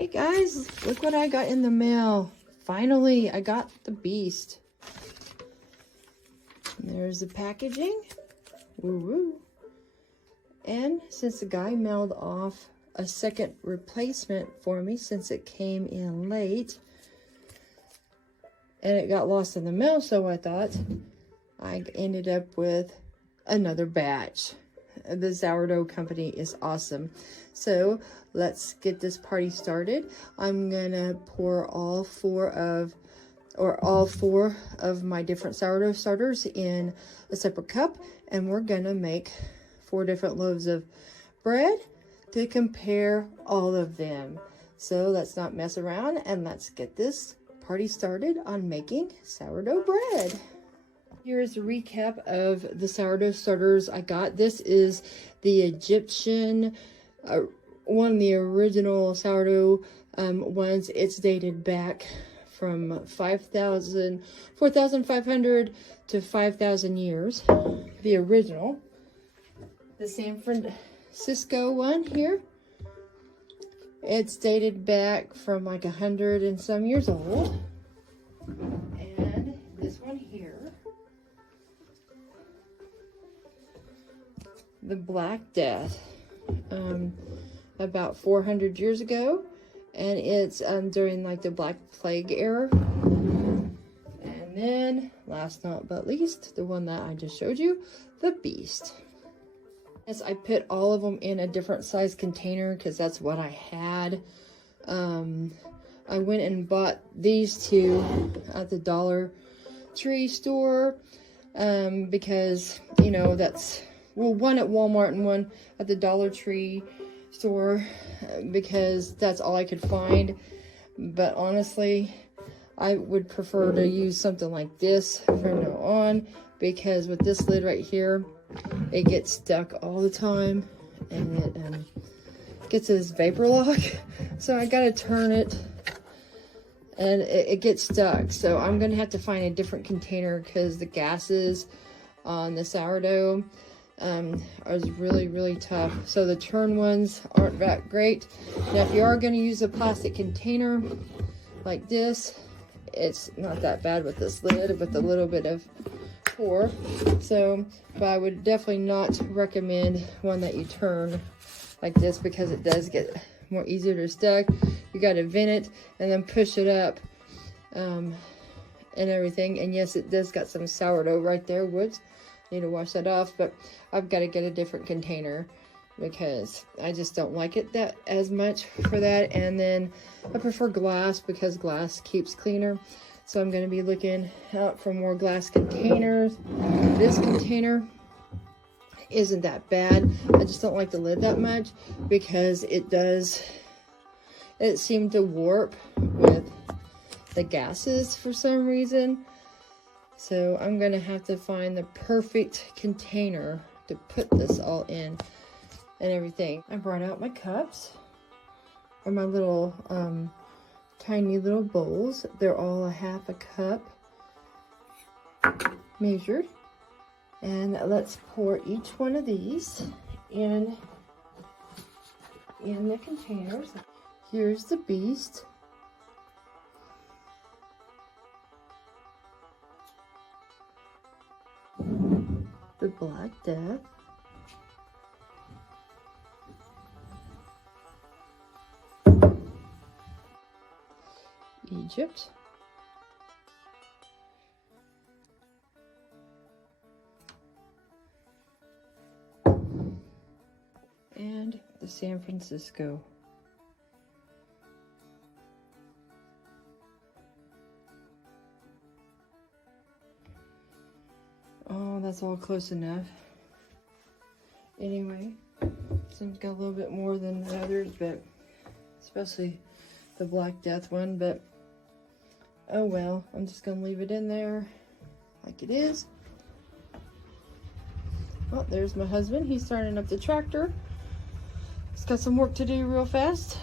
Hey guys, look what I got in the mail. Finally, I got the beast. There's the packaging. Woo woo. And since the guy mailed off a second replacement for me since it came in late and it got lost in the mail, so I thought I ended up with another batch. The sourdough company is awesome. So let's get this party started. I'm gonna pour all four of my different sourdough starters in a separate cup, and we're gonna make 4 different loaves of bread to compare all of them. So let's not mess around and let's get this party started on making sourdough bread. Here's a recap of the sourdough starters I got. This is the Egyptian, one of the original sourdough ones. It's dated back from 4,500 to 5,000 years. The original. The San Francisco one here. It's dated back from like 100 and some years old. And this one here. The Black Death, about 400 years ago, and it's during like the Black Plague era. And then, last not but least, the one that I just showed you, the Beast. Yes, I put all of them in a different size container because that's what I had. I went and bought these two at the Dollar Tree store because, you know, that's... well, one at Walmart and one at the Dollar Tree store because that's all I could find. But honestly, I would prefer to use something like this from now on because with this lid right here, it gets stuck all the time and it gets this vapor lock. So I gotta turn it and it gets stuck. So I'm gonna have to find a different container because the gases on the sourdough is really tough. So the turn ones aren't that great. Now if you are going to use a plastic container like this, it's not that bad with this lid with a little bit of pour. So, but I would definitely not recommend one that you turn like this because it does get more easier to stuck. You got to vent it and then push it up and everything. And yes, it does got some sourdough right there. Woods. Need to wash that off, but I've got to get a different container because I just don't like it that as much for that. And then I prefer glass because glass keeps cleaner. So I'm going to be looking out for more glass containers. This container isn't that bad. I just don't like the lid that much because it seemed to warp with the gases for some reason. So I'm going to have to find the perfect container to put this all in and everything. I brought out my cups or my little tiny little bowls. They're all a half a cup measured. And let's pour each one of these in the containers. Here's the Beast. The Black Death, Egypt, and the San Francisco. Oh, that's all close enough. Anyway, seems got a little bit more than the others, but especially the Black Death one, but oh well, I'm just gonna leave it in there like it is. Well, there's my husband. He's starting up the tractor. He's got some work to do real fast.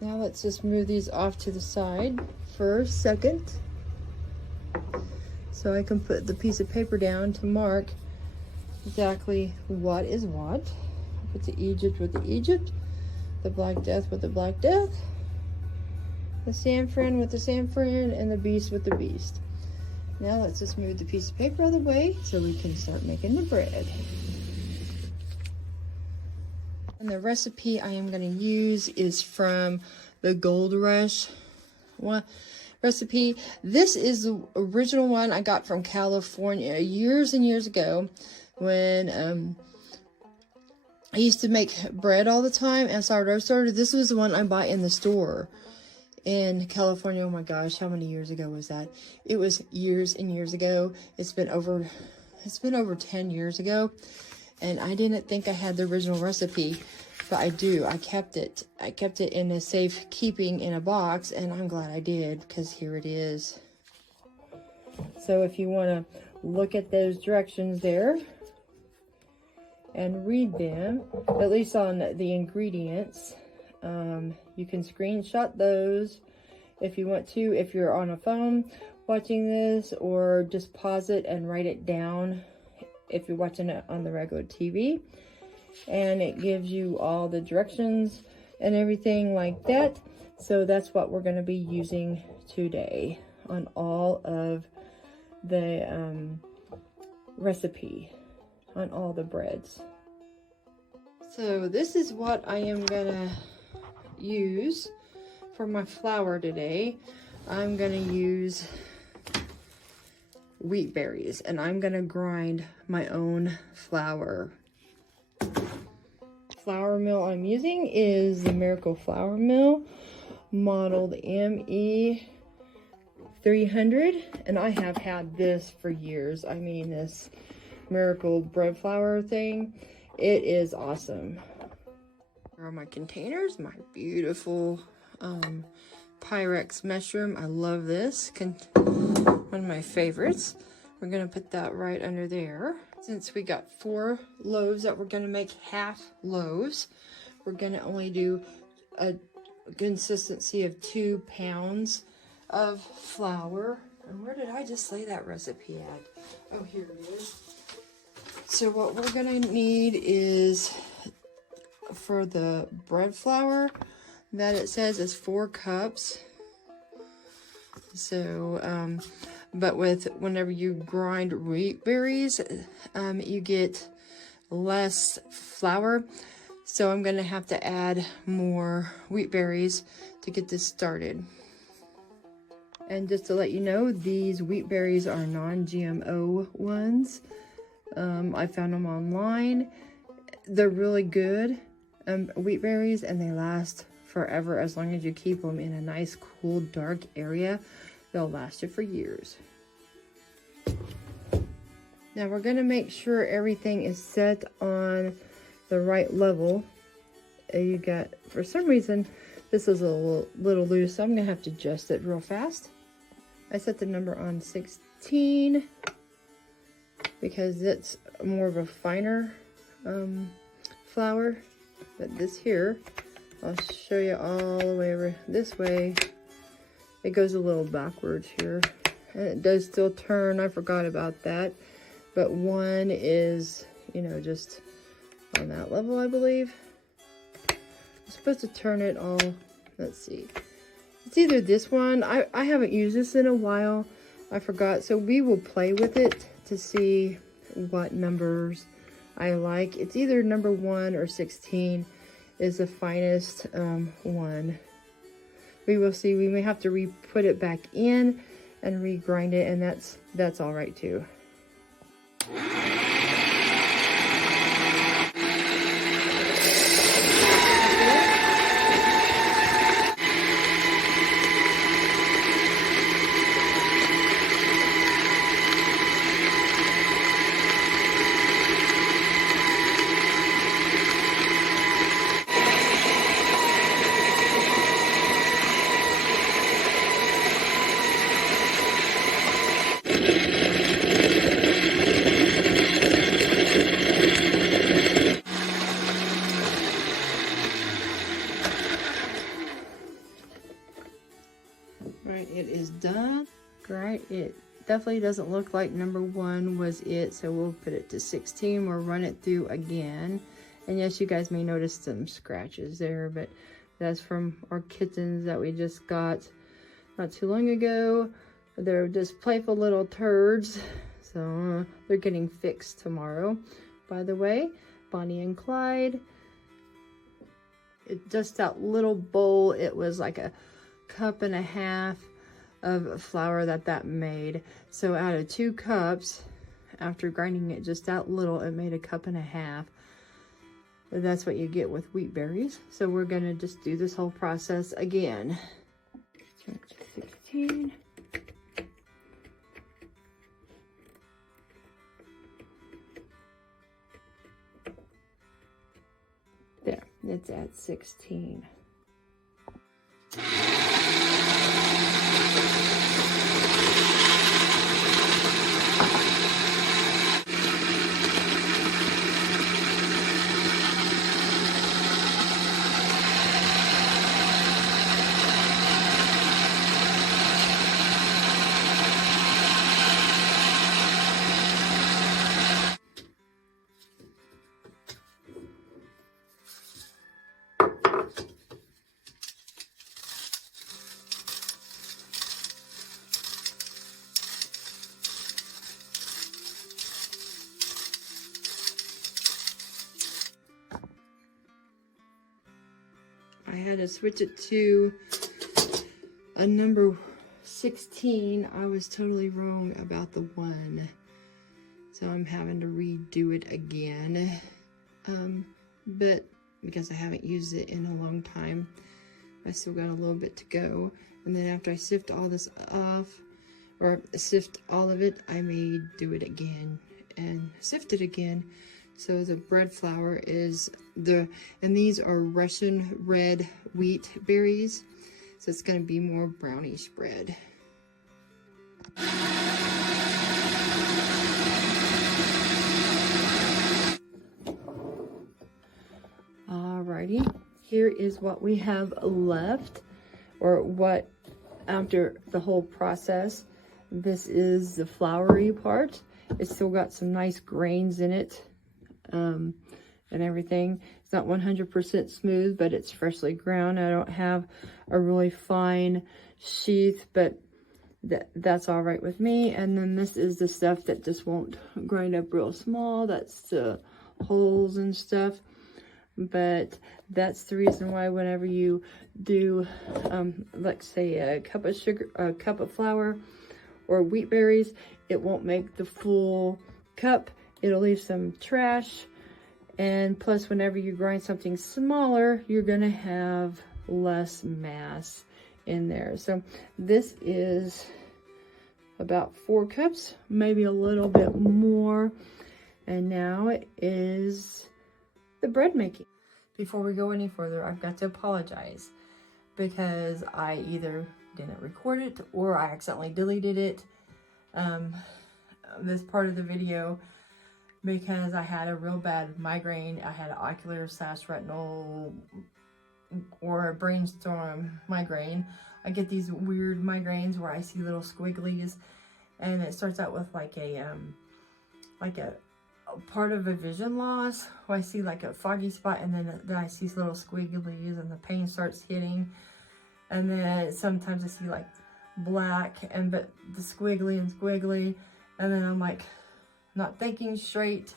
Now let's just move these off to the side for a second, so I can put the piece of paper down to mark exactly what is what. Put the Egypt with the Egypt, The Black Death with the Black Death. The Sanfrin with the Sanfrin, and the Beast with the Beast. Now let's just move the piece of paper out of the way so we can start making the bread. And the recipe I am going to use is from the Gold Rush recipe. This is the original one I got from California years and years ago when I used to make bread all the time and sourdough starter. This was the one I bought in the store in California. Oh my gosh, how many years ago was that? It was years and years ago. It's been over 10 years ago, and I didn't think I had the original recipe, but I do. I kept it in a safe keeping in a box, and I'm glad I did, because here it is. So if you want to look at those directions there and read them, at least on the ingredients, you can screenshot those if you want to, if you're on a phone watching this, or just pause it and write it down if you're watching it on the regular TV. And it gives you all the directions and everything like that. So that's what we're going to be using today on all of the recipe, on all the breads. So this is what I am going to use for my flour today. I'm going to use wheat berries, and I'm going to grind my own flour. Flour mill I'm using is the Miracle Flour Mill, modeled ME300, and I have had this for years. I mean, this Miracle bread flour thing, it is awesome. Here are my containers, my beautiful Pyrex mushroom. I love this, one of my favorites. We're gonna put that right under there. Since we got 4 loaves that we're gonna make half loaves, we're gonna only do a consistency of 2 pounds of flour. And where did I just lay that recipe at? Oh, here it is. So what we're gonna need is, for the bread flour, that it says is 4 cups. So, but whenever you grind wheat berries, you get less flour. So I'm gonna have to add more wheat berries to get this started. And just to let you know, these wheat berries are non-GMO ones. I found them online. They're really good wheat berries, and they last forever as long as you keep them in a nice, cool, dark area. They'll last you for years. Now we're going to make sure everything is set on the right level. You got, for some reason, this is a little loose, so I'm going to have to adjust it real fast. I set the number on 16 because it's more of a finer flour. But this here, I'll show you all the way over this way. It goes a little backwards here. And it does still turn. I forgot about that. But one is, you know, just on that level, I believe. I'm supposed to turn it all. Let's see. It's either this one. I haven't used this in a while. I forgot. So we will play with it to see what numbers I like. It's either number 1 or 16 is the finest one. We will see. We may have to put it back in and regrind it, and that's all right too. Right, it is done. Right, it definitely doesn't look like number 1 was it, so we'll put it to 16. We'll run it through again And yes, you guys may notice some scratches there, but that's from our kittens that we just got not too long ago. They're just playful little turds, so they're getting fixed tomorrow. By the way, Bonnie and Clyde, just that little bowl, it was like a cup and a half of flour that made. So out of 2 cups, after grinding it just that little, it made a cup and a half. That's what you get with wheat berries. So we're gonna just do this whole process again. 16. There, it's at 16. I had to switch it to a number 16. I was totally wrong about the 1. So I'm having to redo it again. But because I haven't used it in a long time, I still got a little bit to go. And then after I sift all this off, or sift all of it, I may do it again and sift it again. So the bread flour is and these are Russian red wheat berries. So it's gonna be more brownish bread. Alrighty, here is what we have left, or what after the whole process. This is the floury part. It's still got some nice grains in it. And everything. It's not 100% smooth, but it's freshly ground. I don't have a really fine sheath, but that's all right with me. And then this is the stuff that just won't grind up real small. That's the holes and stuff. But that's the reason why whenever you do, like say a cup of sugar, a cup of flour or wheat berries, it won't make the full cup. It'll leave some trash. And plus, whenever you grind something smaller, you're gonna have less mass in there. So this is about 4 cups, maybe a little bit more. And now it is the bread making. Before we go any further, I've got to apologize because I either didn't record it or I accidentally deleted it, this part of the video, because I had a real bad migraine. I had ocular / retinal or a brainstorm migraine. I get these weird migraines where I see little squigglies, and it starts out with like a part of a vision loss, where I see like a foggy spot, and then I see little squigglies, and the pain starts hitting, and then sometimes I see like black, but the squiggly and squiggly, and then I'm like not thinking straight.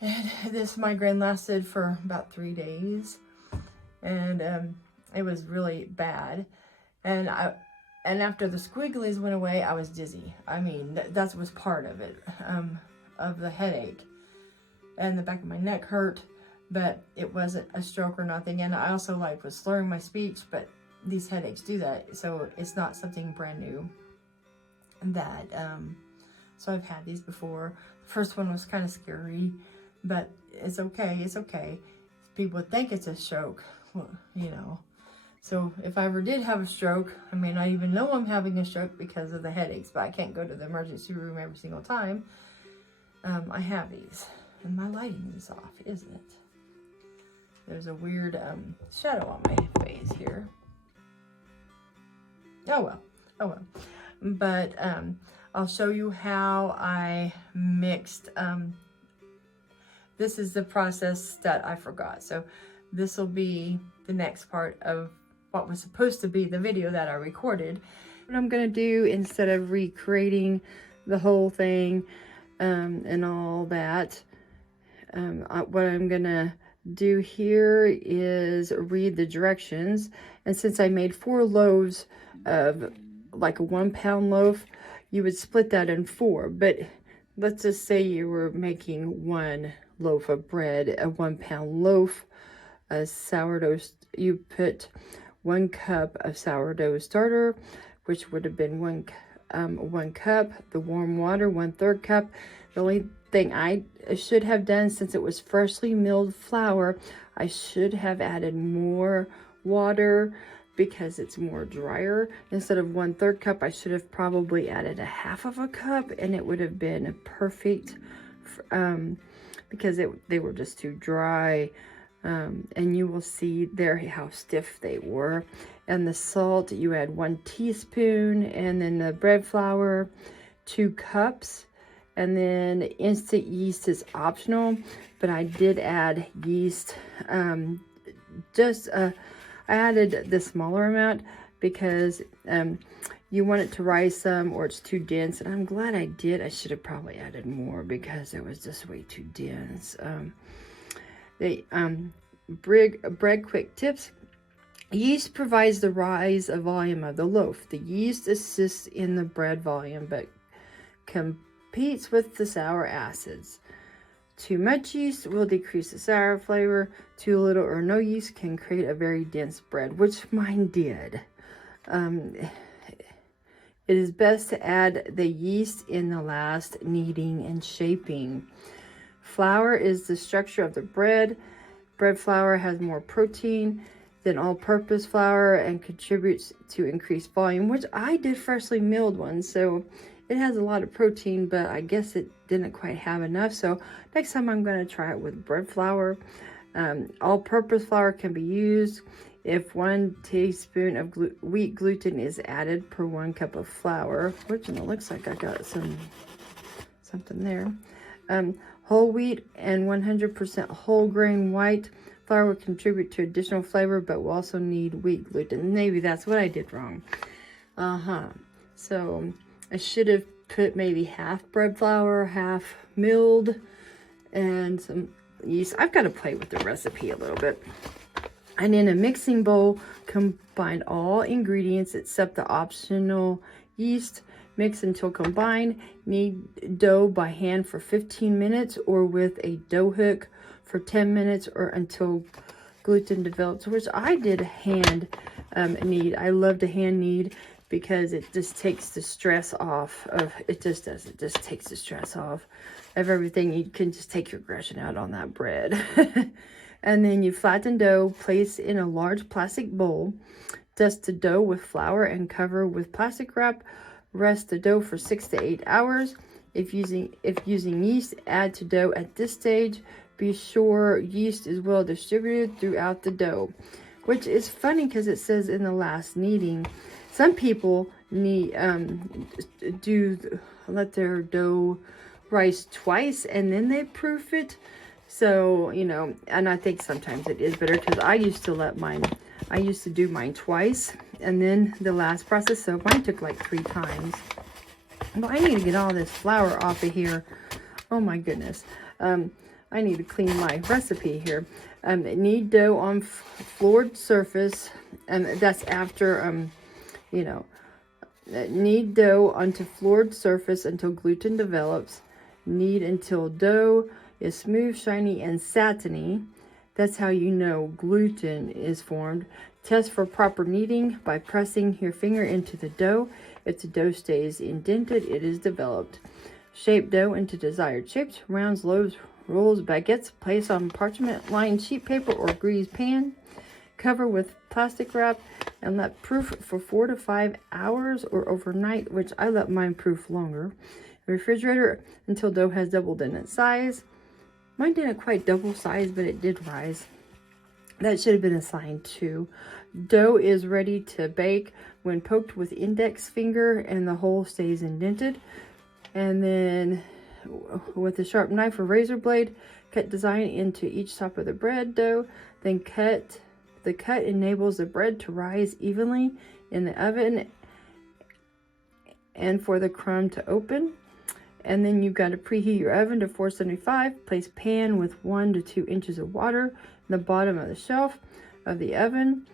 And this migraine lasted for about 3 days, and it was really bad. And after the squigglies went away, I was dizzy. I mean, that was part of it, of the headache. And the back of my neck hurt, but it wasn't a stroke or nothing. And I also was slurring my speech, but these headaches do that, so it's not something brand new. That so I've had these before. The first one was kind of scary, but it's okay. It's okay. People would think it's a stroke, well, you know. So if I ever did have a stroke, I may not even know I'm having a stroke because of the headaches, but I can't go to the emergency room every single time. I have these, and my lighting is off, isn't it? There's a weird shadow on my face here. Oh well, oh well. But I'll show you how I mixed this is the process that I forgot. So this will be the next part of what was supposed to be the video that I recorded. What I'm gonna do, instead of recreating the whole thing and all that, what I'm gonna do here is read the directions. And since I made 4 loaves of like a 1 pound loaf, you would split that in 4. But let's just say you were making 1 loaf of bread, a 1 pound loaf, a sourdough. You put 1 cup of sourdough starter, which would have been 1 cup. The warm water, 1/3 cup. The only thing I should have done, since it was freshly milled flour, I should have added more water because it's more drier. Instead of 1/3 cup, I should have probably added a 1/2 cup, and it would have been perfect because they were just too dry. And you will see there how stiff they were. And the salt, you add 1 teaspoon, and then the bread flour, 2 cups. And then instant yeast is optional, but I did add yeast. I added the smaller amount because you want it to rise some, or it's too dense. And I'm glad I did. I should have probably added more because it was just way too dense. Bread quick tips. Yeast provides the rise of volume of the loaf. The yeast assists in the bread volume, but competes with the sour acids. Too much yeast will decrease the sour flavor. Too little or no yeast can create a very dense bread, which mine did. It is best to add the yeast in the last kneading and shaping. Flour is the structure of the bread. Bread flour has more protein than all-purpose flour and contributes to increased volume, which I did freshly milled one, so it has a lot of protein, but I guess it didn't quite have enough. So next time I'm going to try it with bread flour. All-purpose flour can be used if 1 teaspoon of wheat gluten is added per 1 cup of flour, which it looks like I got something there. Whole wheat and 100% whole grain white flour will contribute to additional flavor, but will also need wheat gluten. Maybe that's what I did wrong. So I should have put maybe half bread flour, half milled, and some yeast. I've got to play with the recipe a little bit. And in a mixing bowl, combine all ingredients except the optional yeast. Mix until combined. Knead dough by hand for 15 minutes or with a dough hook for 10 minutes or until gluten develops, which I did hand knead. I love to hand knead because it just takes the stress off of, it just does. It just takes the stress off of everything. You can just take your aggression out on that bread. And then you flatten dough, place in a large plastic bowl, dust the dough with flour and cover with plastic wrap. Rest the dough for 6 to 8 hours. If using yeast, add to dough at this stage. Be sure yeast is well distributed throughout the dough, which is funny because it says in the last kneading. Some people let their dough rise twice and then they proof it. So, you know, and I think sometimes it is better because I used to do mine twice and then the last process. So mine took like 3 times. Well, I need to get all this flour off of here. Oh my goodness. I need to clean my recipe here. Knead dough on floored surface. And that's after, knead dough onto floored surface until gluten develops. Knead until dough is smooth, shiny, and satiny. That's how you know gluten is formed. Test for proper kneading by pressing your finger into the dough. If the dough stays indented, it is developed. Shape dough into desired shapes. Rounds, loaves, rolls, baguettes. Place on parchment-lined sheet paper or greased pan. Cover with plastic wrap and let proof for 4 to 5 hours or overnight, which I let mine proof longer. Refrigerator until dough has doubled in its size. Mine didn't quite double size, but it did rise. That should have been a sign too. Dough is ready to bake when poked with index finger and the hole stays indented. And then with a sharp knife or razor blade, Cut design into each top of the bread dough, then cut. The cut enables the bread to rise evenly in the oven and for the crumb to open. And then you've got to preheat your oven to 475. Place pan with 1 to 2 inches of water in the bottom of the shelf of the oven.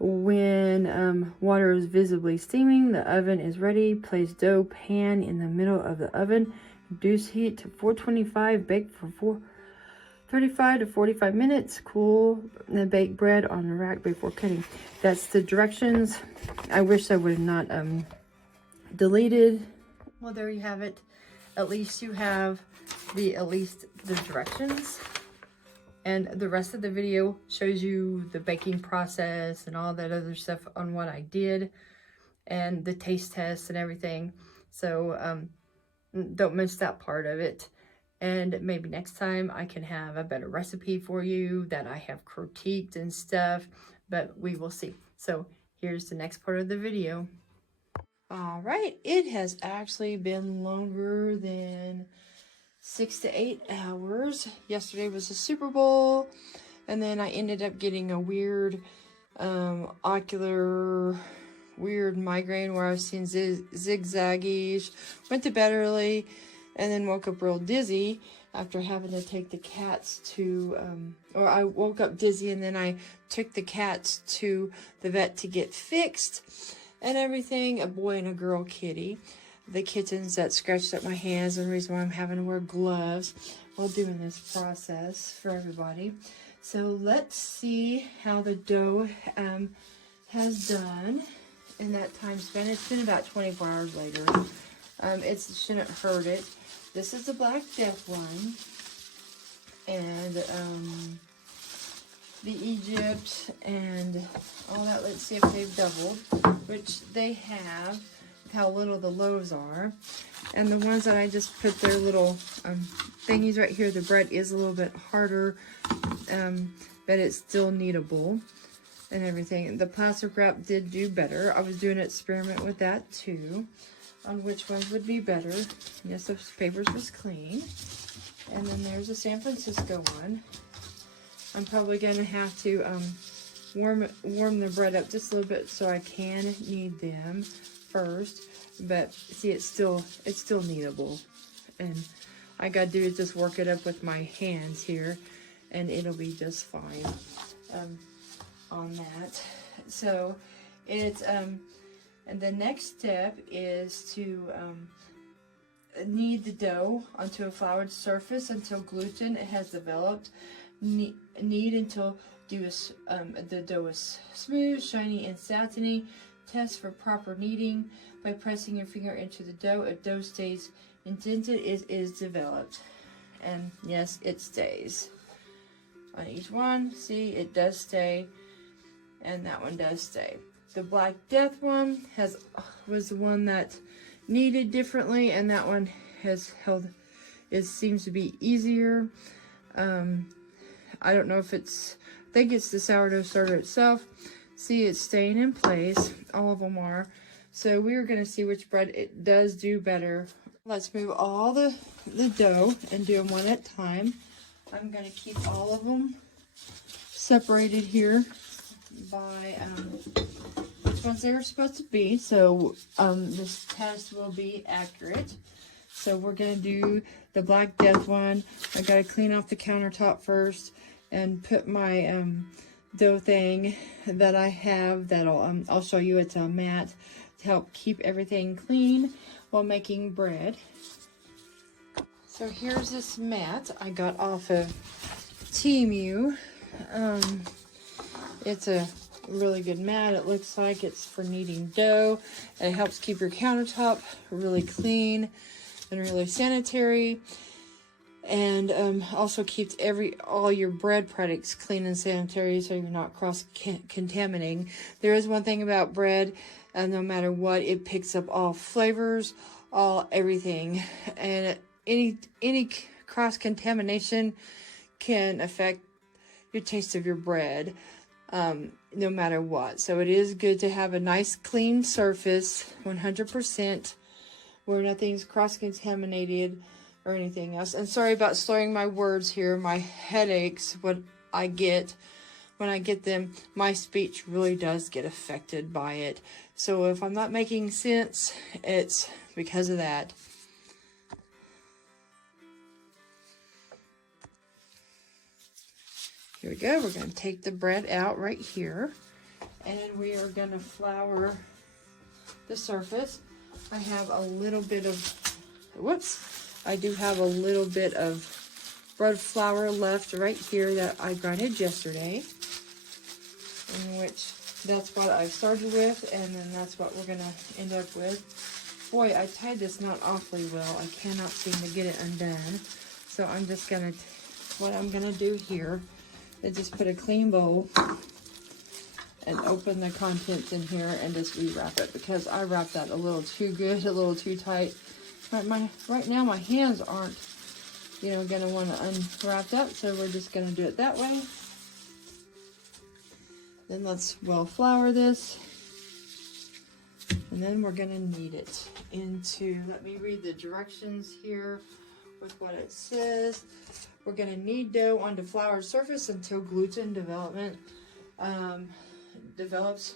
When water is visibly steaming, the oven is ready. Place dough pan in the middle of the oven. Reduce heat to 425. Bake for 35 to 45 minutes. Cool the baked bread on the rack before cutting. That's the directions. I wish I would have not deleted. Well, there you have it. At least you have the directions. And the rest of the video shows you the baking process and all that other stuff on what I did and the taste test and everything. So don't miss that part of it. And maybe next time I can have a better recipe for you that I have critiqued and stuff, but we will see. So here's the next part of the video. All right, it has actually been longer than 6 to 8 hours. Yesterday was the Super Bowl, and then I ended up getting a weird ocular migraine where I was seeing zigzaggish. Went to bed early and then woke up real dizzy after having to take the cats to or I woke up dizzy and then I took the cats to the vet to get fixed and everything. A boy and a girl kitty. The kittens that scratched up my hands, and the reason why I'm having to wear gloves while doing this process for everybody. So let's see how the dough has done in that time span. It's been about 24 hours later. It shouldn't hurt it. This is the Black Death one. And the Egypt and all that. Let's see if they've doubled, which they have. How little the loaves are. And the ones that I just put their little thingies right here, the bread is a little bit harder, but it's still kneadable and everything. The plastic wrap did do better. I was doing an experiment with that too, on which ones would be better. Yes, those papers was clean. And then there's a San Francisco one. I'm probably going to have to warm the bread up just a little bit so I can knead them first, but see, it's still kneadable, and I gotta do is just work it up with my hands here, and it'll be just fine on that. So it's and the next step is to knead the dough onto a floured surface until gluten has developed. Knead until the dough is smooth, shiny, and satiny. Test for proper kneading by pressing your finger into the dough. If dough stays indented, it is developed. And yes, it stays. On each one, see, it does stay. And that one does stay. The Black Death one was the one that kneaded differently, and that one has held. It seems to be easier. I don't know if it's. I think it's the sourdough starter itself. See, it's staying in place. All of them are. So we're going to see which bread it does do better. Let's move all the dough and do them one at a time. I'm going to keep all of them separated here by which ones they're supposed to be. So this test will be accurate. So we're going to do the Black Death one. I got to clean off the countertop first and put my dough thing that I have that'll I'll show you. It's a mat to help keep everything clean while making bread. So here's this mat I got off of Temu. It's a really good mat. It looks like it's for kneading dough. It helps keep your countertop really clean and really sanitary. And also keeps all your bread products clean and sanitary, so you're not cross-contaminating. There is one thing about bread, no matter what, it picks up all flavors, everything, and any cross-contamination can affect your taste of your bread, no matter what. So it is good to have a nice clean surface, 100%, where nothing's cross-contaminated or anything else. And sorry about slurring my words here. My headaches, what I get when I get them, my speech really does get affected by it. So if I'm not making sense, it's because of that. Here we go. We're going to take the bread out right here. And we are going to flour the surface. I have a little bit of, I do have a little bit of bread flour left right here that I grinded yesterday. In which, that's what I started with, and then that's what we're going to end up with. Boy, I tied this knot awfully well. I cannot seem to get it undone. So I'm just going to, what I'm going to do here is just put a clean bowl and open the contents in here and just rewrap it, because I wrapped that a little too good, a little too tight. Right now my hands aren't, you know, going to want to unwrap that, so we're just going to do it that way. Then let's well flour this, and then we're going to knead it into, let me read the directions here with what it says. We're going to knead dough onto floured surface until gluten develops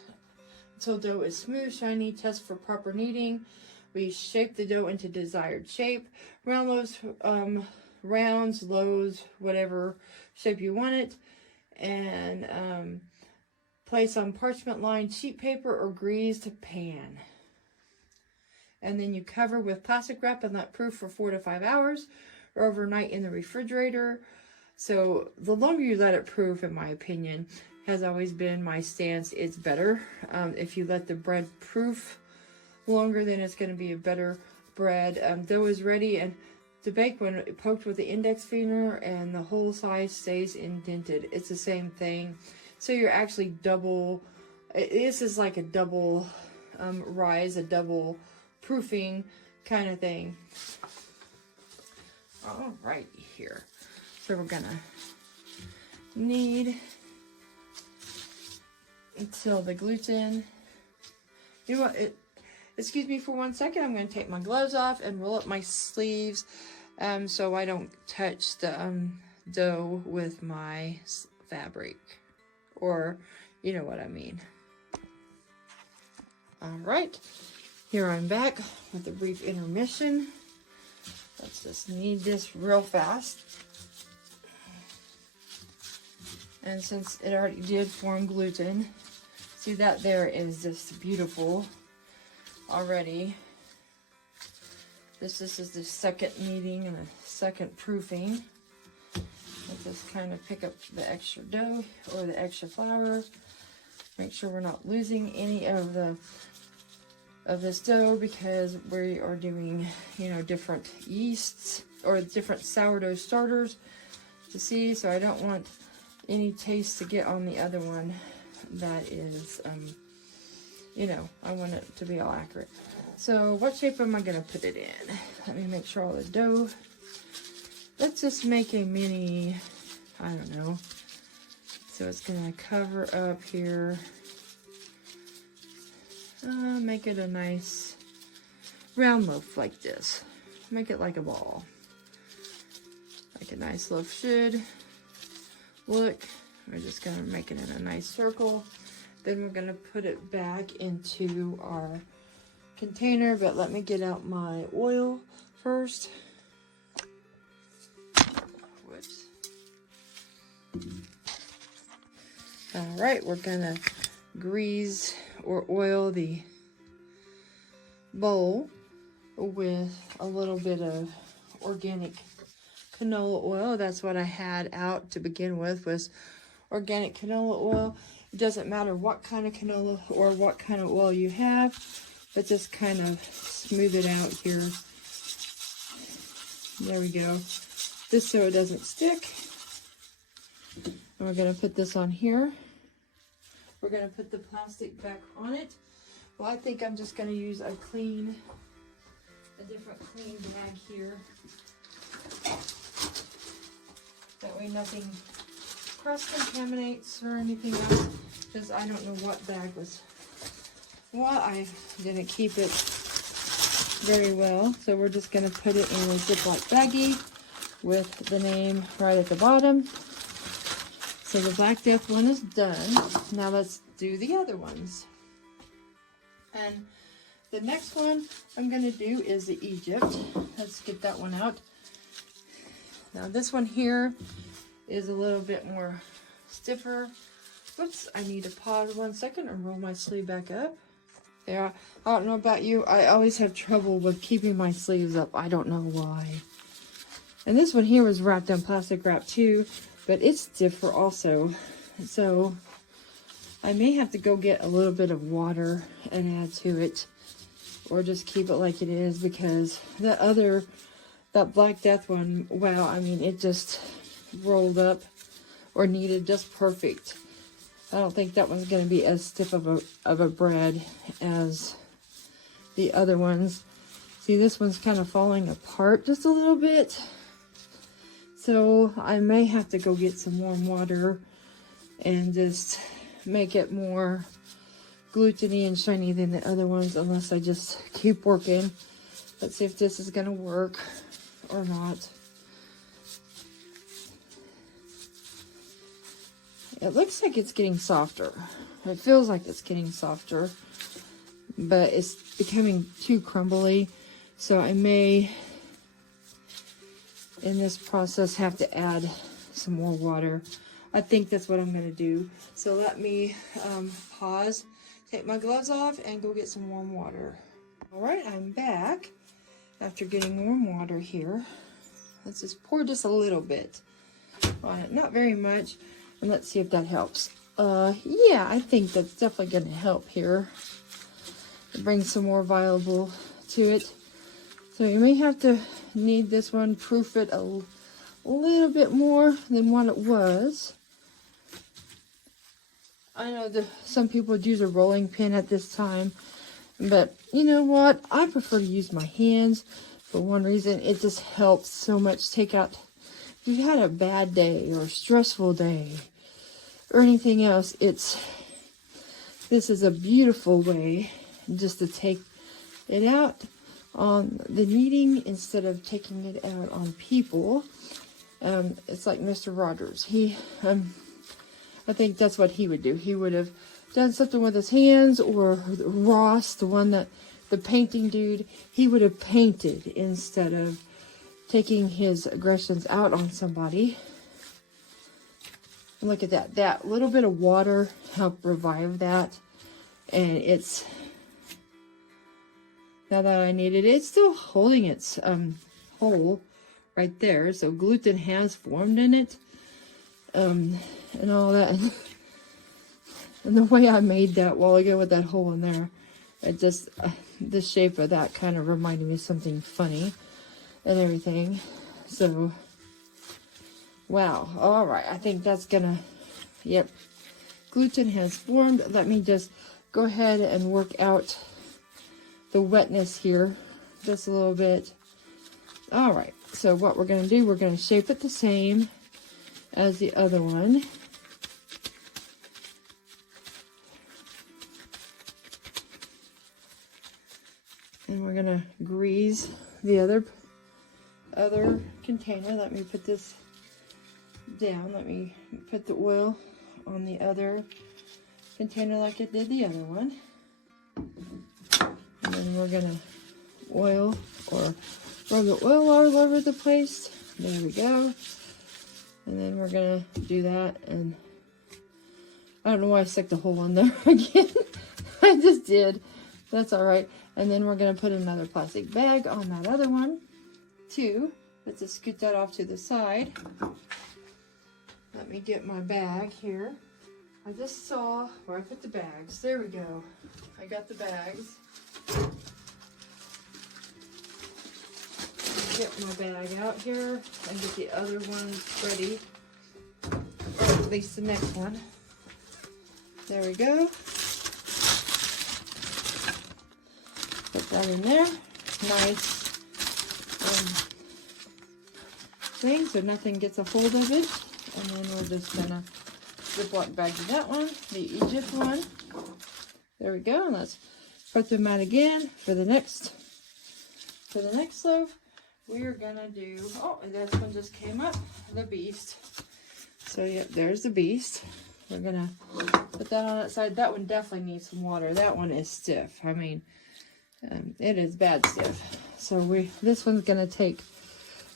until dough is smooth, shiny. Test for proper kneading. We shape the dough into desired shape. Rounds, loaves, whatever shape you want it. And place on parchment-lined sheet paper or greased pan. And then you cover with plastic wrap and let proof for 4 to 5 hours or overnight in the refrigerator. So the longer you let it proof, in my opinion, has always been my stance, it's better. If you let the bread proof longer, then it's going to be a better bread. Dough is ready and to bake when poked with the index finger, and the whole size stays indented. It's the same thing. So you're actually double, this is like a double rise, a double proofing kind of thing. All right, here. So we're gonna knead until the gluten, you know what, excuse me for 1 second, I'm gonna take my gloves off and roll up my sleeves so I don't touch the dough with my fabric. Or, you know what I mean. All right, here I'm back with a brief intermission. Let's just knead this real fast. And since it already did form gluten, see that there is just beautiful already. This is the second kneading and the second proofing. Let's just kind of pick up the extra dough or the extra flour. Make sure we're not losing any of this dough, because we are doing, you know, different yeasts or different sourdough starters to see. So I don't want any taste to get on the other one that is, you know, I want it to be all accurate. So what shape am I going to put it in? Let me make sure all the dough. Let's just make a mini, I don't know. So it's going to cover up here. Make it a nice round loaf like this. Make it like a ball. Like a nice loaf should look. We're just going to make it in a nice circle. Then we're going to put it back into our container. But let me get out my oil first. Whoops. All right, we're going to grease or oil the bowl with a little bit of organic canola oil. That's what I had out to begin with, was organic canola oil. It doesn't matter what kind of canola or what kind of oil you have, but just kind of smooth it out here. There we go. Just so it doesn't stick. And we're going to put this on here. We're going to put the plastic back on it. Well, I think I'm just going to use a different clean bag here. That way nothing cross-contaminates or anything else, because I don't know what bag was what. I didn't keep it very well. So we're just going to put it in a Ziploc baggie with the name right at the bottom. So the Black Death one is done. Now let's do the other ones. And the next one I'm going to do is the Egypt. Let's get that one out. Now this one here is a little bit more stiffer. Whoops, I need to pause 1 second and roll my sleeve back up. There, I don't know about you, I always have trouble with keeping my sleeves up. I don't know why. And this one here was wrapped in plastic wrap too, but it's stiffer also. So I may have to go get a little bit of water and add to it, or just keep it like it is, because that Black Death one, wow, I mean, it just rolled up or kneaded just perfect. I don't think that one's going to be as stiff of a bread as the other ones. See, this one's kind of falling apart just a little bit. So I may have to go get some warm water and just make it more gluteny and shiny than the other ones, unless I just keep working. Let's see if this is going to work or not. It looks like it's getting softer. It feels like it's getting softer, but it's becoming too crumbly. So I may, in this process, have to add some more water. I think that's what I'm going to do. So let me pause, take my gloves off, and go get some warm water. All right, I'm back after getting warm water here. Let's just pour just a little bit on it, not very much. And let's see if that helps. Yeah, I think that's definitely going to help here. Bring some more viable to it. So you may have to knead this one, proof it a little bit more than what it was. I know that some people would use a rolling pin at this time, but you know what? I prefer to use my hands for one reason. It just helps so much take out. If you've had a bad day or a stressful day or anything else, this is a beautiful way just to take it out on the kneading instead of taking it out on people. It's like Mr. Rogers. I think that's what he would do. He would have done something with his hands, or Ross, the painting dude, he would have painted instead of taking his aggressions out on somebody. And look at that. That little bit of water helped revive that. And it's, now that I need it, it's still holding its hole right there. So gluten has formed in it. And all that. And the way I made that while ago with that hole in there, it just, the shape of that kind of reminded me of something funny and everything. So, wow. All right. I think that's gonna, yep. Gluten has formed. Let me just go ahead and work out the wetness here just a little bit. All right. So what we're gonna do, we're gonna shape it the same as the other one. And we're gonna grease the other container. Let me put this down. Let me put the oil on the other container like it did the other one. And then we're gonna oil or rub the oil all over the place. There we go. And then we're gonna do that, and I don't know why I stuck the hole in there again. I just did. That's all right. And then we're gonna put another plastic bag on that other one too. Let's just scoot that off to the side. Let me get my bag here. I just saw where I put the bags. There we go. I got the bags. Get my bag out here and get the other ones ready, or at least the next one. There we go. Put that in there. Nice thing so nothing gets a hold of it. And then we're just gonna Ziploc bag that one, the Egypt one. There we go. And let's put them out again for the next For the next loaf, we are gonna do, oh, and this one just came up, the beast. So yep, there's the beast. We're gonna put that on that side. That one definitely needs some water. That one is stiff. I mean, it is bad stiff. So this one's gonna take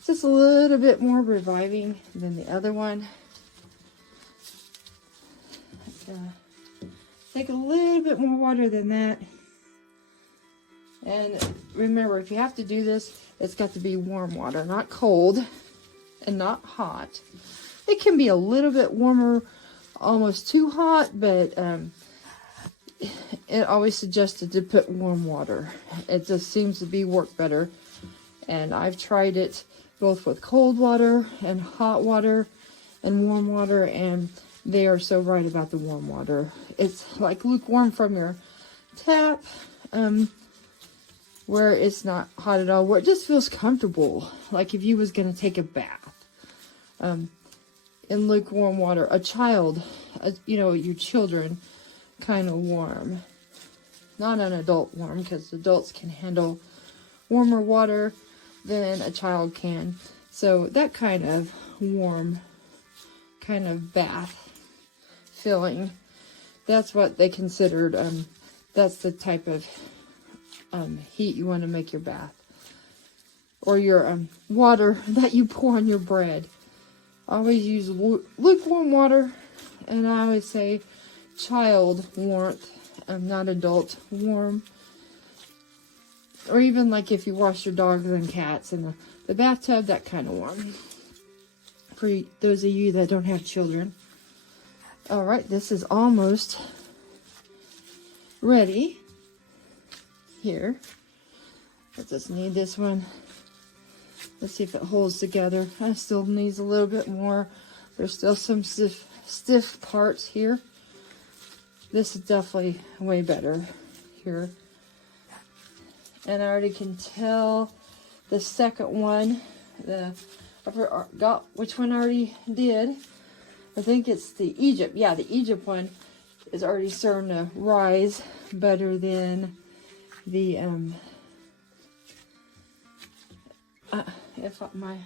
just a little bit more reviving than the other one. Take a little bit more water than that. And remember, if you have to do this, it's got to be warm water, not cold and not hot. It can be a little bit warmer, almost too hot, but it always suggested to put warm water. It just seems to work better. And I've tried it both with cold water and hot water and warm water, and they are so right about the warm water. It's like lukewarm from your tap, where it's not hot at all, where it just feels comfortable, like if you was going to take a bath in lukewarm water. A child, you know, your children, kind of warm. Not an adult warm, because adults can handle warmer water than a child can. So that kind of warm, kind of bath feeling, that's what they considered, that's the type of heat you want to make your bath. Or your water that you pour on your bread. Always use lukewarm water, and I always say child warmth, not adult warm. Or even like if you wash your dogs and cats in the bathtub, that kind of warm. For those of you that don't have children. Alright, this is almost ready. Here. I just need this one. Let's see if it holds together. I still needs a little bit more. There's still some stiff parts here. This is definitely way better here. And I already can tell the second one, I forgot which one I already did. I think it's the Egypt. Yeah, the Egypt one is already starting to rise better than the, if my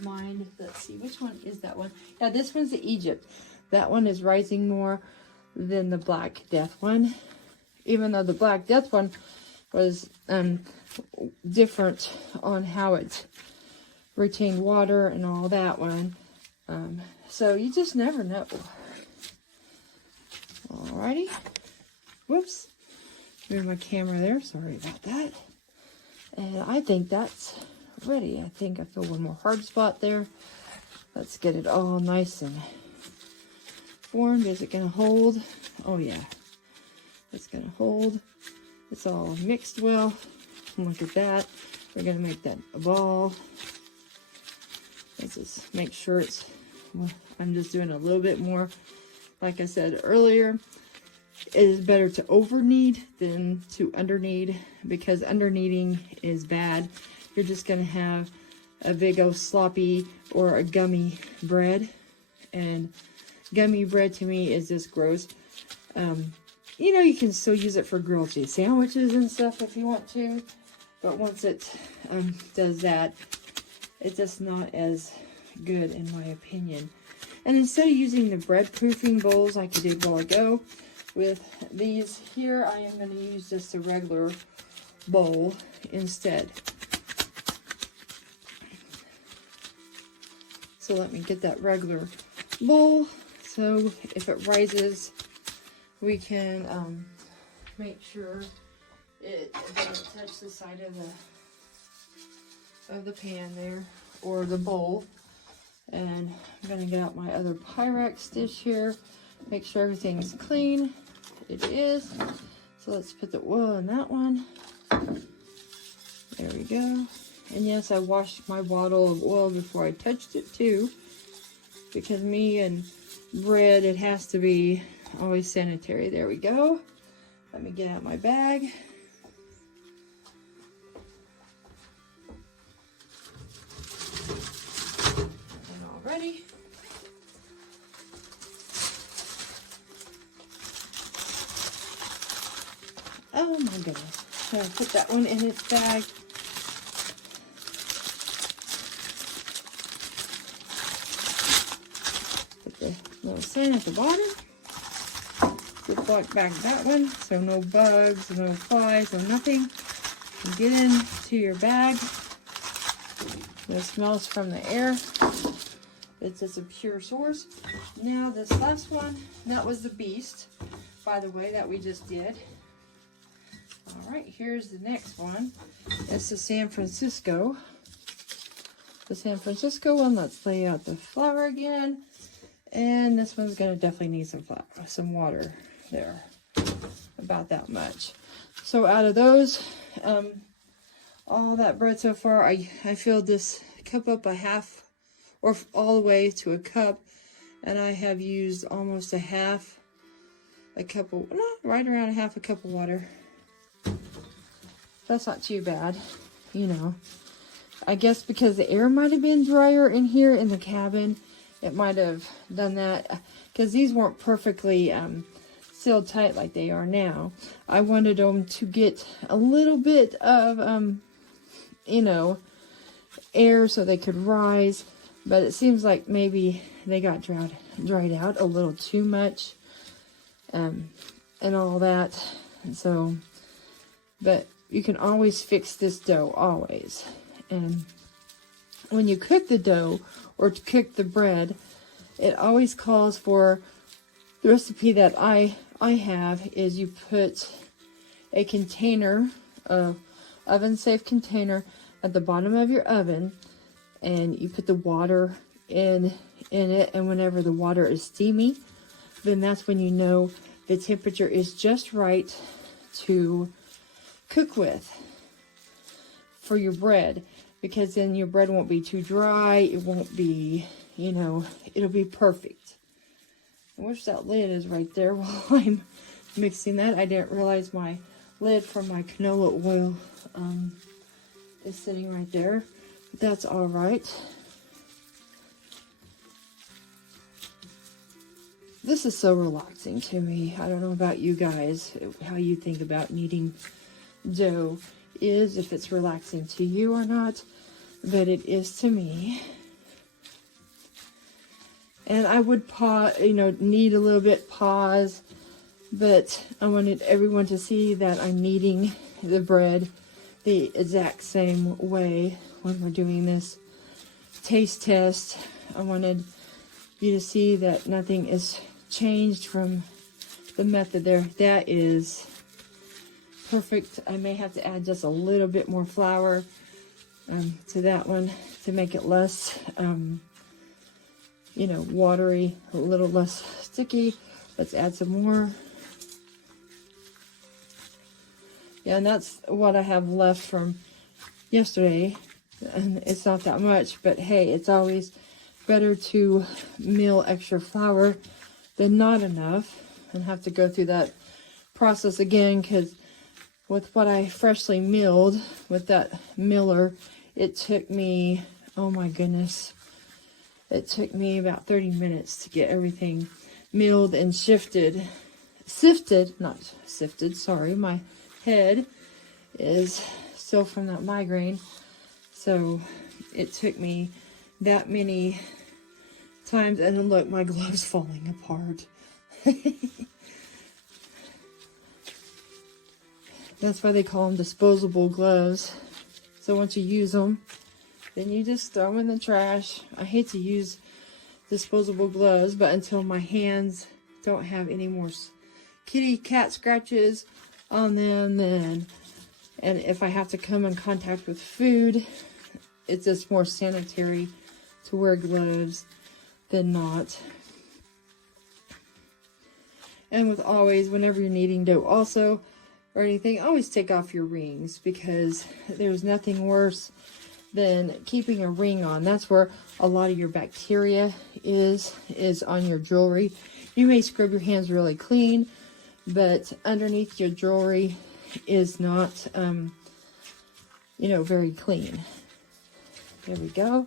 mind, let's see, which one is that one? Yeah, this one's the Egypt. That one is rising more than the Black Death one. Even though the Black Death one was different on how it retained water and all that one. So you just never know. Alrighty. Whoops. Move my camera there. Sorry about that. And I think that's ready. I think I feel one more hard spot there. Let's get it all nice and formed. Is it going to hold? Oh yeah. It's going to hold. It's all mixed well. Look at that. We're going to make that a ball. Let's just make sure it's, well, I'm just doing a little bit more. Like I said earlier, it is better to over knead than to under knead, because under kneading is bad. You're just going to have a big old sloppy or a gummy bread. And gummy bread to me is just gross. You know, you can still use it for grilled cheese sandwiches and stuff if you want to. But once it does that, it's just not as good in my opinion. And instead of using the bread proofing bowls like I did a while ago, with these here, I am going to use just a regular bowl instead. So let me get that regular bowl. So if it rises, we can make sure it doesn't touch the side of the pan there, or the bowl. And I'm going to get out my other Pyrex dish here, make sure everything's clean. It is. So let's put the oil in that one. There we go. And yes, I washed my bottle of oil before I touched it too, because me and bread, it has to be always sanitary. There we go. Let me get out my bag. And all ready. Oh my goodness. So I put that one in its bag. sign at the bottom. Ziploc bag that one, so no bugs, no flies, no nothing. You get into your bag. It smells from the air. It's just a pure source. Now this last one, that was the beast, by the way, that we just did. All right, here's the next one. It's the San Francisco. The San Francisco one. Let's lay out the flour again. And this one's gonna definitely need some water there, about that much. So out of those, all that bread so far, I filled this cup up a half, or all the way to a cup, and I have used almost a cup of, no, right around a half a cup of water. That's not too bad, you know. I guess because the air might have been drier in here in the cabin, it might have done that, because these weren't perfectly sealed tight like they are now. I wanted them to get a little bit of, you know, air so they could rise, but it seems like maybe they got dried out a little too much, and all that. And so, but you can always fix this dough, always. And when you cook the dough or to cook the bread, it always calls for, the recipe that I have is you put a container, oven safe container at the bottom of your oven, and you put the water in it, and whenever the water is steamy, then that's when you know the temperature is just right to cook with for your bread, because then your bread won't be too dry, it won't be, you know, it'll be perfect. I wish that lid is right there while I'm mixing that. I didn't realize my lid for my canola oil is sitting right there. But that's all right. This is so relaxing to me. I don't know about you guys, how you think about kneading dough is, if it's relaxing to you or not, but it is to me. And I would knead a little bit, pause, but I wanted everyone to see that I'm kneading the bread the exact same way when we're doing this taste test. I wanted you to see that nothing is changed from the method there. That is perfect. I may have to add just a little bit more flour to that one to make it less, you know, watery, a little less sticky. Let's add some more. Yeah, and that's what I have left from yesterday. And it's not that much, but hey, it's always better to mill extra flour than not enough and have to go through that process again, because with what I freshly milled with that miller, it took me, oh my goodness, it took me about 30 minutes to get everything milled and sifted, not sifted, sorry, my head is still from that migraine, so it took me that many times. And then look, my glove's falling apart. That's why they call them disposable gloves. So once you use them, then you just throw them in the trash. I hate to use disposable gloves, but until my hands don't have any more kitty cat scratches on them, then, and if I have to come in contact with food, it's just more sanitary to wear gloves than not. And with always, whenever you're kneading dough also, or anything, always take off your rings, because there's nothing worse than keeping a ring on. That's where a lot of your bacteria is on your jewelry. You may scrub your hands really clean, but underneath your jewelry is not, you know, very clean. There we go.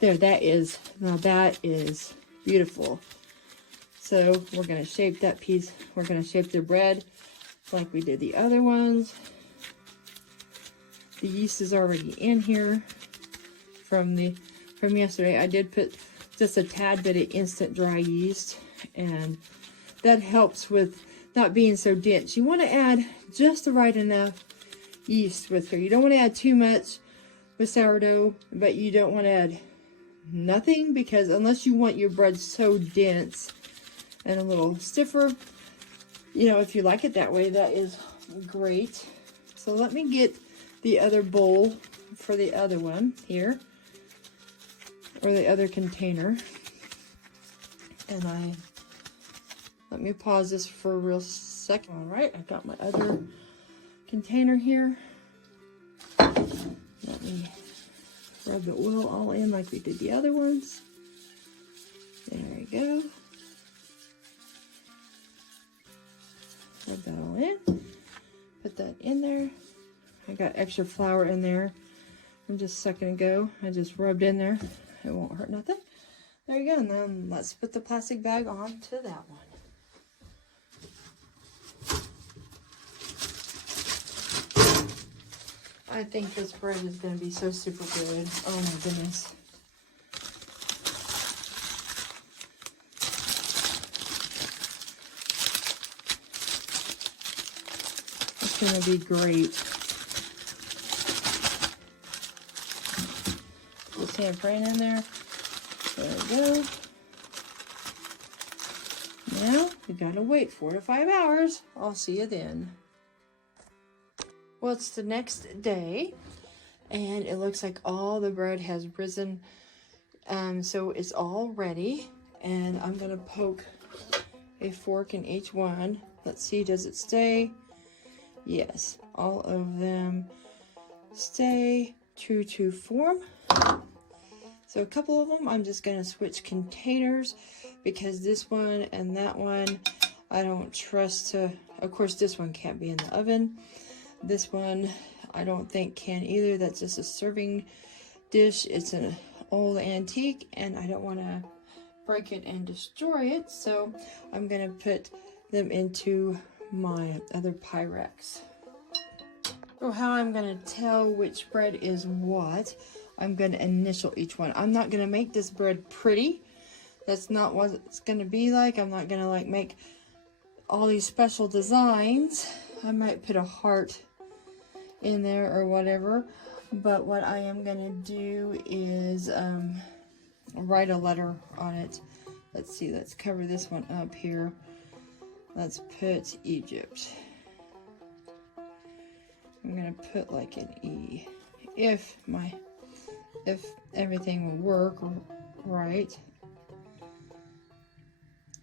There, that is, now that is beautiful. So we're going to shape that piece. We're going to shape the bread like we did the other ones. The yeast is already in here from yesterday. I did put just a tad bit of instant dry yeast and that helps with not being so dense. You want to add just the right enough yeast with her. You don't want to add too much with sourdough, but you don't want to add nothing, because unless you want your bread so dense and a little stiffer, you know, if you like it that way, that is great. So let me get the other bowl for the other one here, or the other container. And let me pause this for a real second. All right, I've got my other container here. Let me rub the oil all in like we did the other ones. There we go. Rub that all in. Put that in there. I got extra flour in there from just a second ago. I just rubbed in there. It won't hurt nothing. There you go. And then let's put the plastic bag on to that one. I think this bread is going to be so super good. Oh my goodness. It's going to be great. Put San Fran in there. There we go. Now, we got to wait 4 to 5 hours. I'll see you then. Well, it's the next day, and it looks like all the bread has risen, so it's all ready, and I'm going to poke a fork in each one. Let's see, does it stay? Yes, all of them stay true to form. So a couple of them, I'm just going to switch containers, because this one and that one, I don't trust to, of course, this one can't be in the oven. This one, I don't think can either. That's just a serving dish. It's an old antique, and I don't want to break it and destroy it. So I'm going to put them into my other Pyrex. So how I'm going to tell which bread is what, I'm going to initial each one. I'm not going to make this bread pretty. That's not what it's going to be like. I'm not going to like make all these special designs. I might put a heart in there or whatever, but what I am gonna do is write a letter on it. Let's see, let's cover this one up here. Let's put Egypt. I'm gonna put like an E, if everything will work right.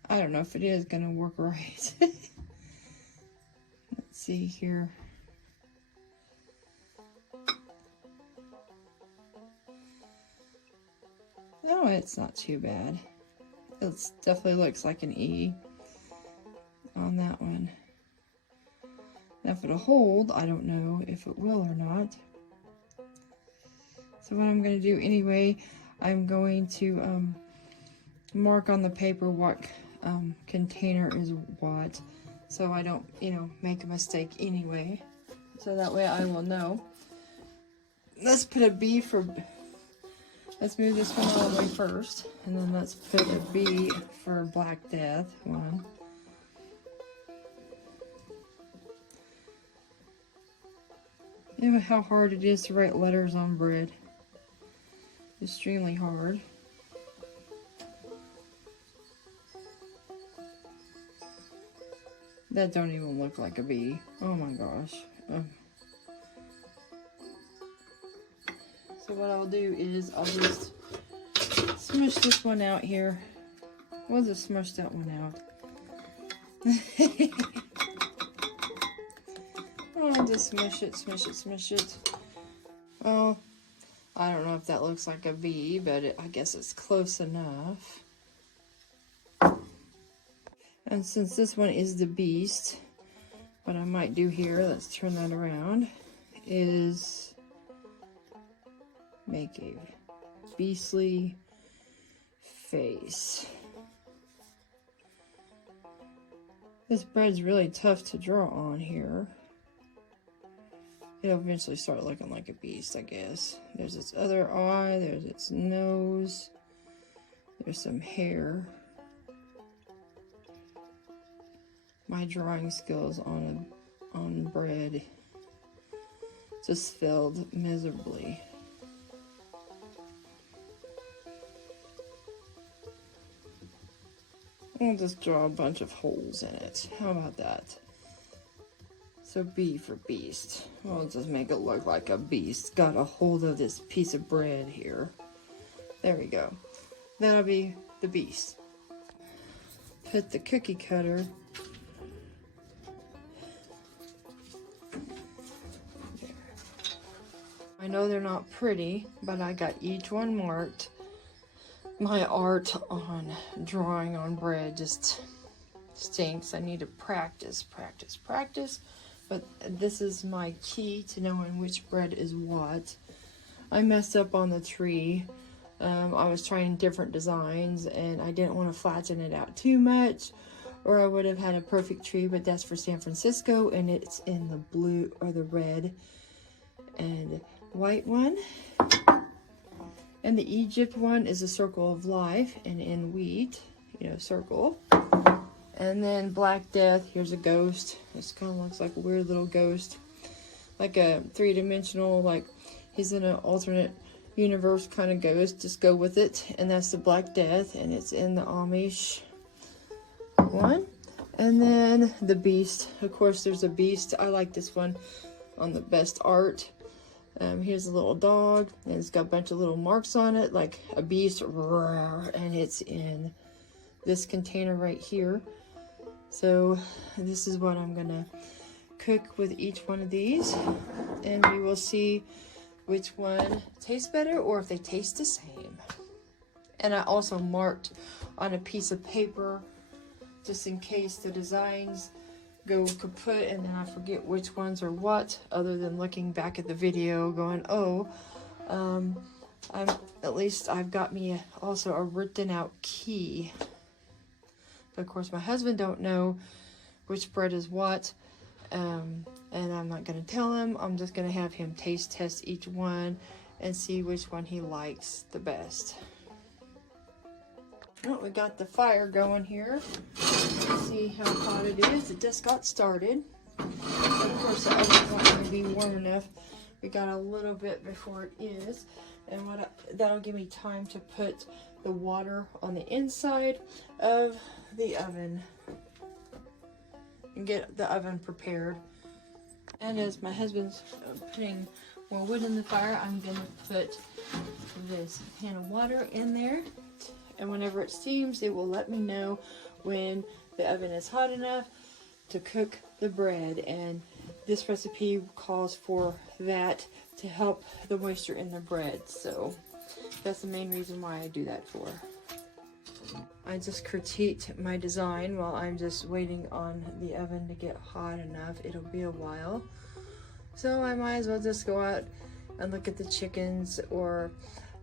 I don't know if it is gonna work right. Let's see here. No, it's not too bad. It definitely looks like an E on that one. Now, if it'll hold, I don't know if it will or not. So what I'm going to do anyway, I'm going to mark on the paper what container is what, so I don't, make a mistake anyway. So that way I will know. Let's put a B for... Let's move this one all the way first, and then let's put a B for Black Death one. You know how hard it is to write letters on bread. Extremely hard. That don't even look like a B. Oh my gosh. Oh. So what I'll do is I'll just smush this one out here. We'll just smush that one out. I'll just smush it, smush it, smush it. Oh, I don't know if that looks like a V, but I guess it's close enough. And since this one is the beast, what I might do here, let's turn that around, is make a beastly face. This bread's really tough to draw on here. It'll eventually start looking like a beast, I guess. There's its other eye, there's its nose, there's some hair. My drawing skills on bread just failed miserably. I'll just draw a bunch of holes in it. How about that? So B for beast. We'll just make it look like a beast got a hold of this piece of bread here. There we go. That'll be the beast. Put the cookie cutter there. I know they're not pretty, but I got each one marked. My art on drawing on bread just stinks. I need to practice. But this is my key to knowing which bread is what. I messed up on the tree. I was trying different designs and I didn't want to flatten it out too much, or I would have had a perfect tree, but that's for San Francisco and it's in the blue or the red and white one. And the Egypt one is a circle of life and in wheat, you know, circle. And then Black Death, here's a ghost. This kind of looks like a weird little ghost. Like a three-dimensional, like he's in an alternate universe kind of ghost. Just go with it. And that's the Black Death, and it's in the Amish one. And then the beast. Of course, there's a beast. I like this one on the best art. Here's a little dog, and it's got a bunch of little marks on it, like a beast, and it's in this container right here. So this is what I'm gonna cook with each one of these, and we will see which one tastes better or if they taste the same. And I also marked on a piece of paper just in case the designs go kaput and then I forget which ones are what, other than looking back at the video going, oh, I've got me also a written out key. But of course my husband don't know which bread is what, and I'm not going to tell him. I'm just going to have him taste test each one and see which one he likes the best. Well, we got the fire going here. Let's see how hot it is. It just got started. Of course, the oven's not going to be warm enough. We got a little bit before it is. And that'll give me time to put the water on the inside of the oven and get the oven prepared. And as my husband's putting more wood in the fire, I'm going to put this pan of water in there. And whenever it steams, it will let me know when the oven is hot enough to cook the bread. And this recipe calls for that to help the moisture in the bread. So that's the main reason why I do that for. I just critiqued my design while I'm just waiting on the oven to get hot enough. It'll be a while. So I might as well just go out and look at the chickens or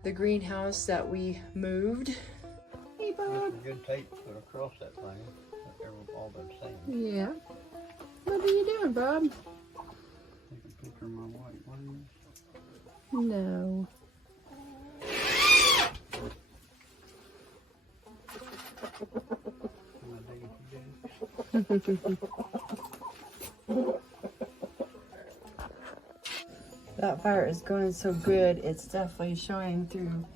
the greenhouse that we moved. Hey, Bob. Good tape put across that thing. They're all the same. Yeah. What are you doing, Bob? Take a picture of my white ones. No. That fire is going so good, it's definitely showing through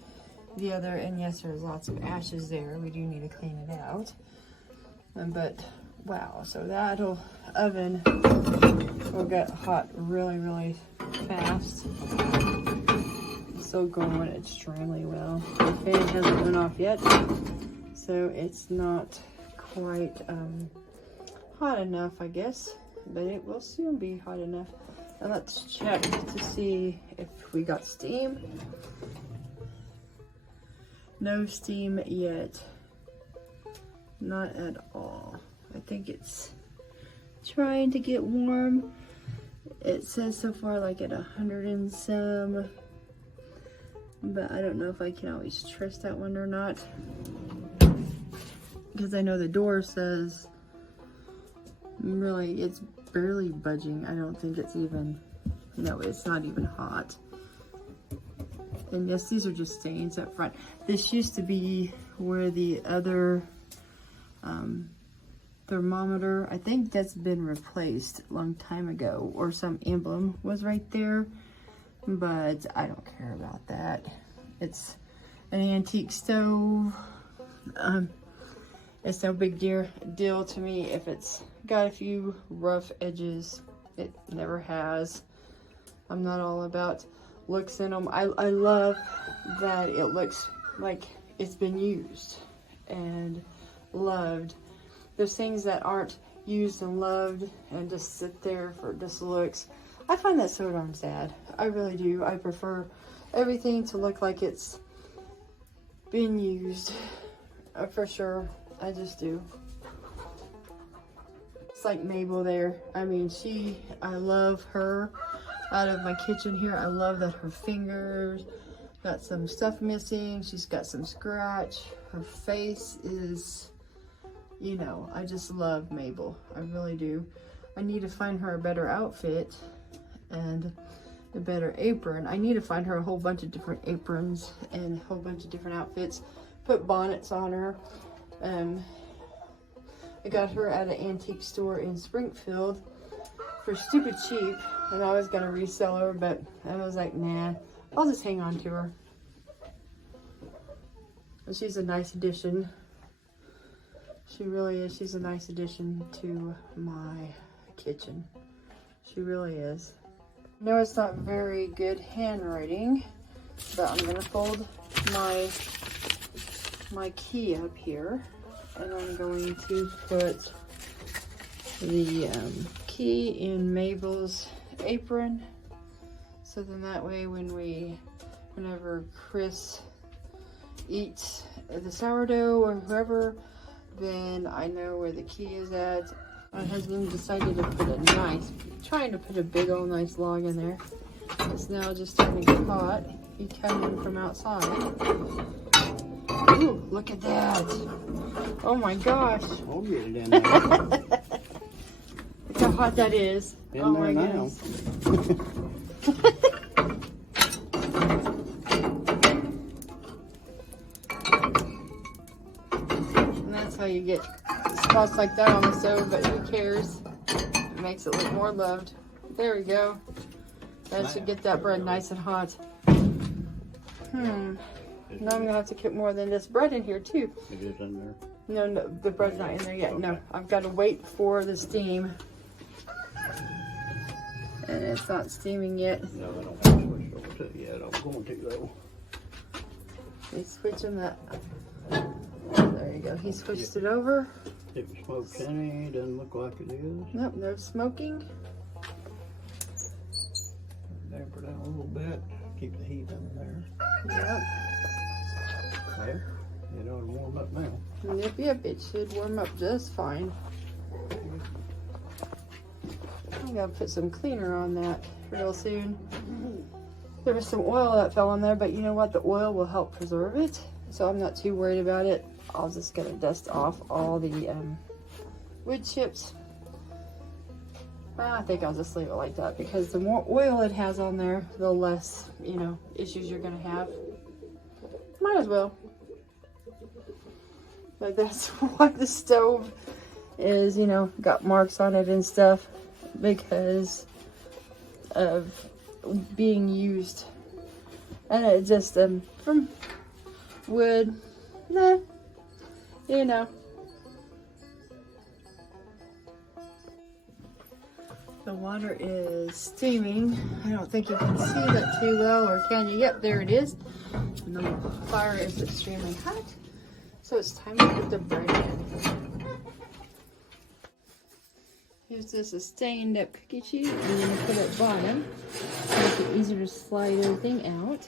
the other, and yes, there's lots of ashes there. We do need to clean it out. But wow, so that'll oven will get hot really, really fast. It's still going extremely well. The fan hasn't went off yet, so it's not quite hot enough, I guess, but it will soon be hot enough. And let's check to see if we got steam. No steam yet. Not at all. I think it's trying to get warm. It says so far like at 100 and some, but I don't know if I can always trust that one or not, because I know the door says really it's barely budging. I don't think it's even, no, it's not even hot. And yes, these are just stains up front. This used to be where the other thermometer. I think that's been replaced a long time ago, or some emblem was right there, but I don't care about that. It's an antique stove. It's no big deal to me if it's got a few rough edges. It never has. I'm not all about looks in them. I love that it looks like it's been used and loved. There's things that aren't used and loved and just sit there for just looks. I find that so darn sad. I really do. I prefer everything to look like it's been used, for sure. I just do. It's like Mabel there. I mean, I love her out of my kitchen here. I love that her fingers got some stuff missing. She's got some scratch. Her face is, you know, I just love Mabel. I really do. I need to find her a better outfit and a better apron. I need to find her a whole bunch of different aprons and a whole bunch of different outfits. Put bonnets on her. I got her at an antique store in Springfield for stupid cheap, and I was gonna resell her, but I was like, nah, I'll just hang on to her. But she's a nice addition. She really is. She's a nice addition to my kitchen. She really is. I know it's not very good handwriting, but I'm gonna fold my key up here, and I'm going to put the key in Mabel's apron, so then that way whenever Chris eats the sourdough or whoever, then I know where the key is at. My husband decided to put trying to put a big old nice log in there. It's now just starting to get hot. He came in from outside. Ooh, look at that. Oh my gosh. I'll get it in there. Look how hot that is. In there now. Goodness. And that's how you get spots like that on the stove, but who cares? It makes it look more loved. There we go. That should get that bread nice and hot. Now I'm gonna have to put more than this bread in here too. It is in there. No, the bread's not in there yet. No, I've got to wait for the steam. And it's not steaming yet. No, I don't have to switch over to it yet. I'm going to though. He's switching that. There you go. He switched it over. If it smokes any, it doesn't look like it is. Nope, no smoking. Damper down a little bit. Keep the heat in there. Yep. There. It ought to warm up now. Yep, it should warm up just fine. I'm gonna put some cleaner on that real soon. There was some oil that fell on there, but you know what? The oil will help preserve it, so I'm not too worried about it. I'm just gonna dust off all the wood chips. I think I'll just leave it like that, because the more oil it has on there, the less, you know, issues you're gonna have. Might as well. But that's why the stove is, you know, got marks on it and stuff, because of being used. And it just, from wood, nah, you know. The water is steaming. I don't think you can see that too well, or can you? Yep, there it is. And the fire is extremely hot. So it's time to put the bread in. Here's this a stained up cookie sheet. I'm going to put at bottom to make it easier to slide everything out.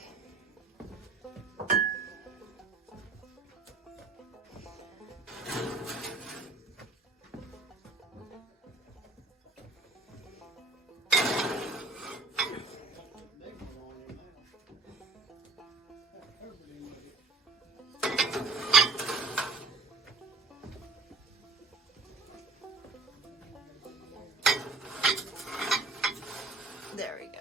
There we go.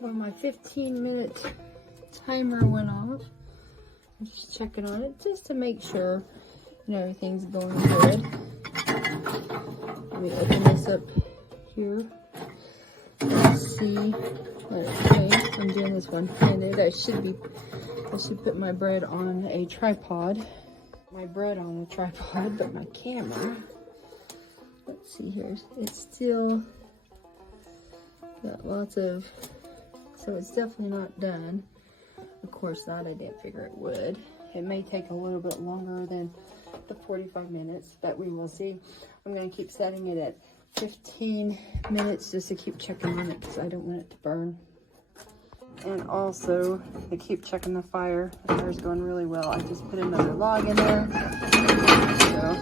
Well, my 15-minute timer went off. I'm just checking on it just to make sure, you know, everything's going good. Let me open this up here. Let's see. Okay, I'm doing this one-handed. I should put my bread on a tripod. My bread on a tripod, but my camera. Let's see here. It's still got lots of, so it's definitely not done. Of course not. I didn't figure it would. It may take a little bit longer than the 45 minutes, but we will see. I'm going to keep setting it at 15 minutes just to keep checking on it because I don't want it to burn. And also, I keep checking the fire. The fire's going really well. I just put another log in there. So,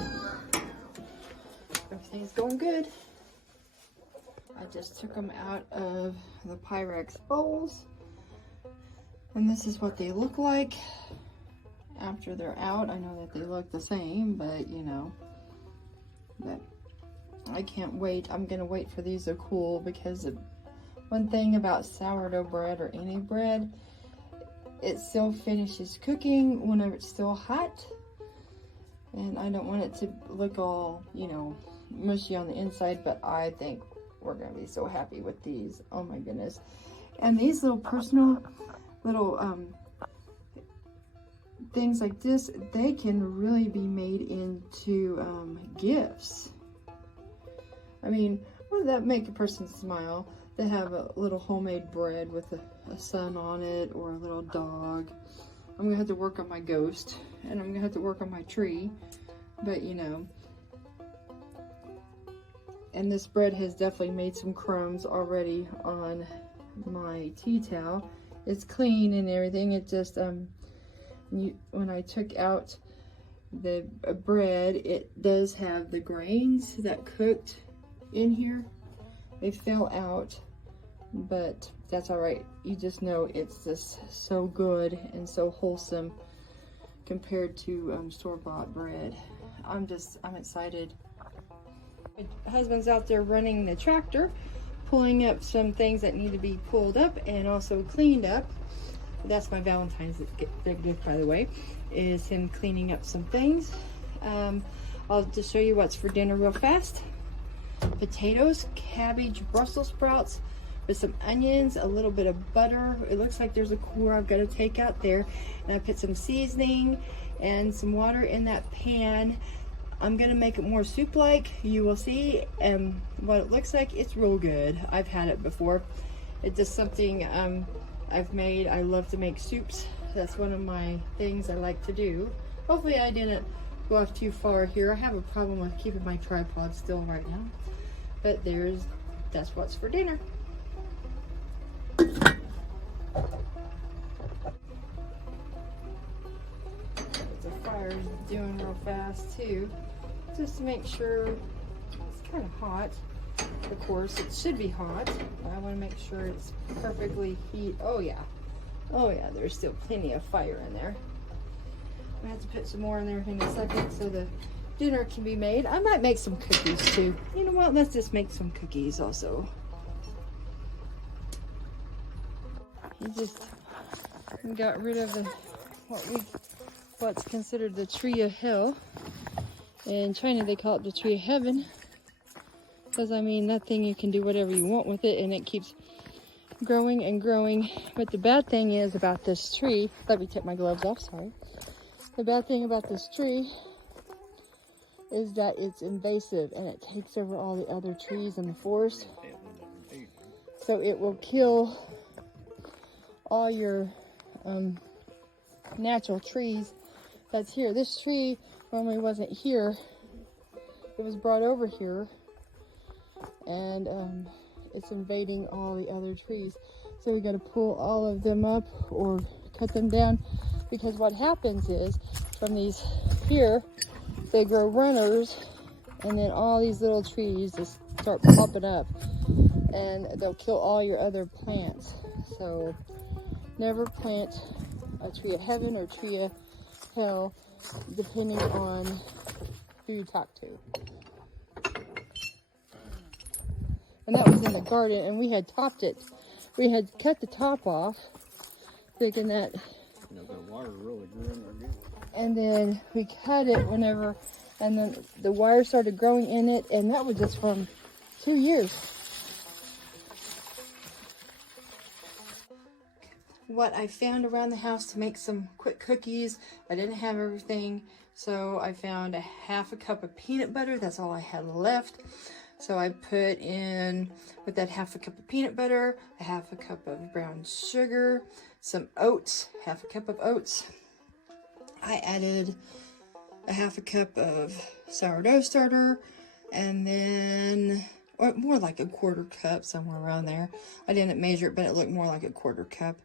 everything's going good. I just took them out of the Pyrex bowls. And this is what they look like after they're out. I know that they look the same, but you know. But I can't wait. I'm going to wait for these to cool because one thing about sourdough bread or any bread, it still finishes cooking whenever it's still hot. And I don't want it to look all, you know, mushy on the inside, but I think we're going to be so happy with these. Oh my goodness. And these little personal little things like this, they can really be made into gifts. I mean, wouldn't that make a person smile? They have a little homemade bread with a sun on it or a little dog. I'm gonna have to work on my ghost and I'm gonna have to work on my tree, but you know. And this bread has definitely made some crumbs already on my tea towel. It's clean and everything. It just when I took out the bread, it does have the grains that cooked in here. They fell out, but that's all right. You just know it's just so good and so wholesome compared to store-bought bread. I'm excited. My husband's out there running the tractor, pulling up some things that need to be pulled up and also cleaned up. That's my Valentine's gift, by the way, is him cleaning up some things. I'll just show you what's for dinner real fast. Potatoes, cabbage, Brussels sprouts with some onions, a little bit of butter. It looks like there's a core I've got to take out there. And I put some seasoning and some water in that pan. I'm going to make it more soup-like. You will see what it looks like. It's real good. I've had it before. It's just something I've made. I love to make soups. That's one of my things I like to do. Hopefully I didn't go off too far here. I have a problem with keeping my tripod still right now. But that's what's for dinner. The fire's doing real fast too, just to make sure. It's kind of hot. Of course, it should be hot, but I want to make sure it's perfectly heat. Oh yeah, there's still plenty of fire in there. I have to put some more in there in a second so the dinner can be made. I might make some cookies too. You know what? Let's just make some cookies also. We just got rid of what's considered the tree of hell. In China, they call it the tree of heaven. Because, I mean, that thing, you can do whatever you want with it, and it keeps growing and growing. But the bad thing is about this tree, let me take my gloves off, sorry. The bad thing about this tree is that it's invasive, and it takes over all the other trees in the forest. So it will kill all your natural trees that's here. This tree normally wasn't here. It was brought over here, and it's invading all the other trees. So we got to pull all of them up or cut them down, because what happens is from these here, they grow runners, and then all these little trees just start popping up, and they'll kill all your other plants. So never plant a tree of heaven or tree of hell, depending on who you talk to. And that was in the garden, and we had topped it. We had cut the top off, thinking that wire really grew in there good. And then we cut it whenever, and then the wire started growing in it, and that was just from 2 years. What I found around the house to make some quick cookies, I didn't have everything, so I found a half a cup of peanut butter. That's all I had left. So I put in, with that half a cup of peanut butter, a half a cup of brown sugar, some oats, half a cup of oats. I added a half a cup of sourdough starter, and then, or more like a quarter cup, somewhere around there. I didn't measure it, but it looked more like a quarter cup.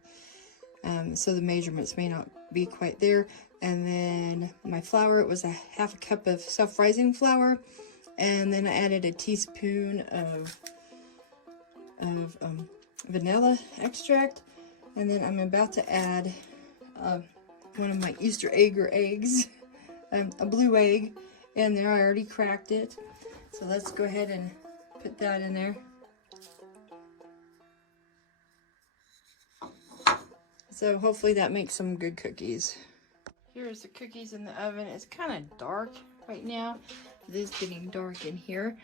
So the measurements may not be quite there. And then my flour, it was a half a cup of self-rising flour. And then I added a teaspoon of vanilla extract. And then I'm about to add one of my Easter egg or eggs, a blue egg in there. I already cracked it. So let's go ahead and put that in there. So hopefully that makes some good cookies. Here's the cookies in the oven. It's kind of dark right now. It is getting dark in here.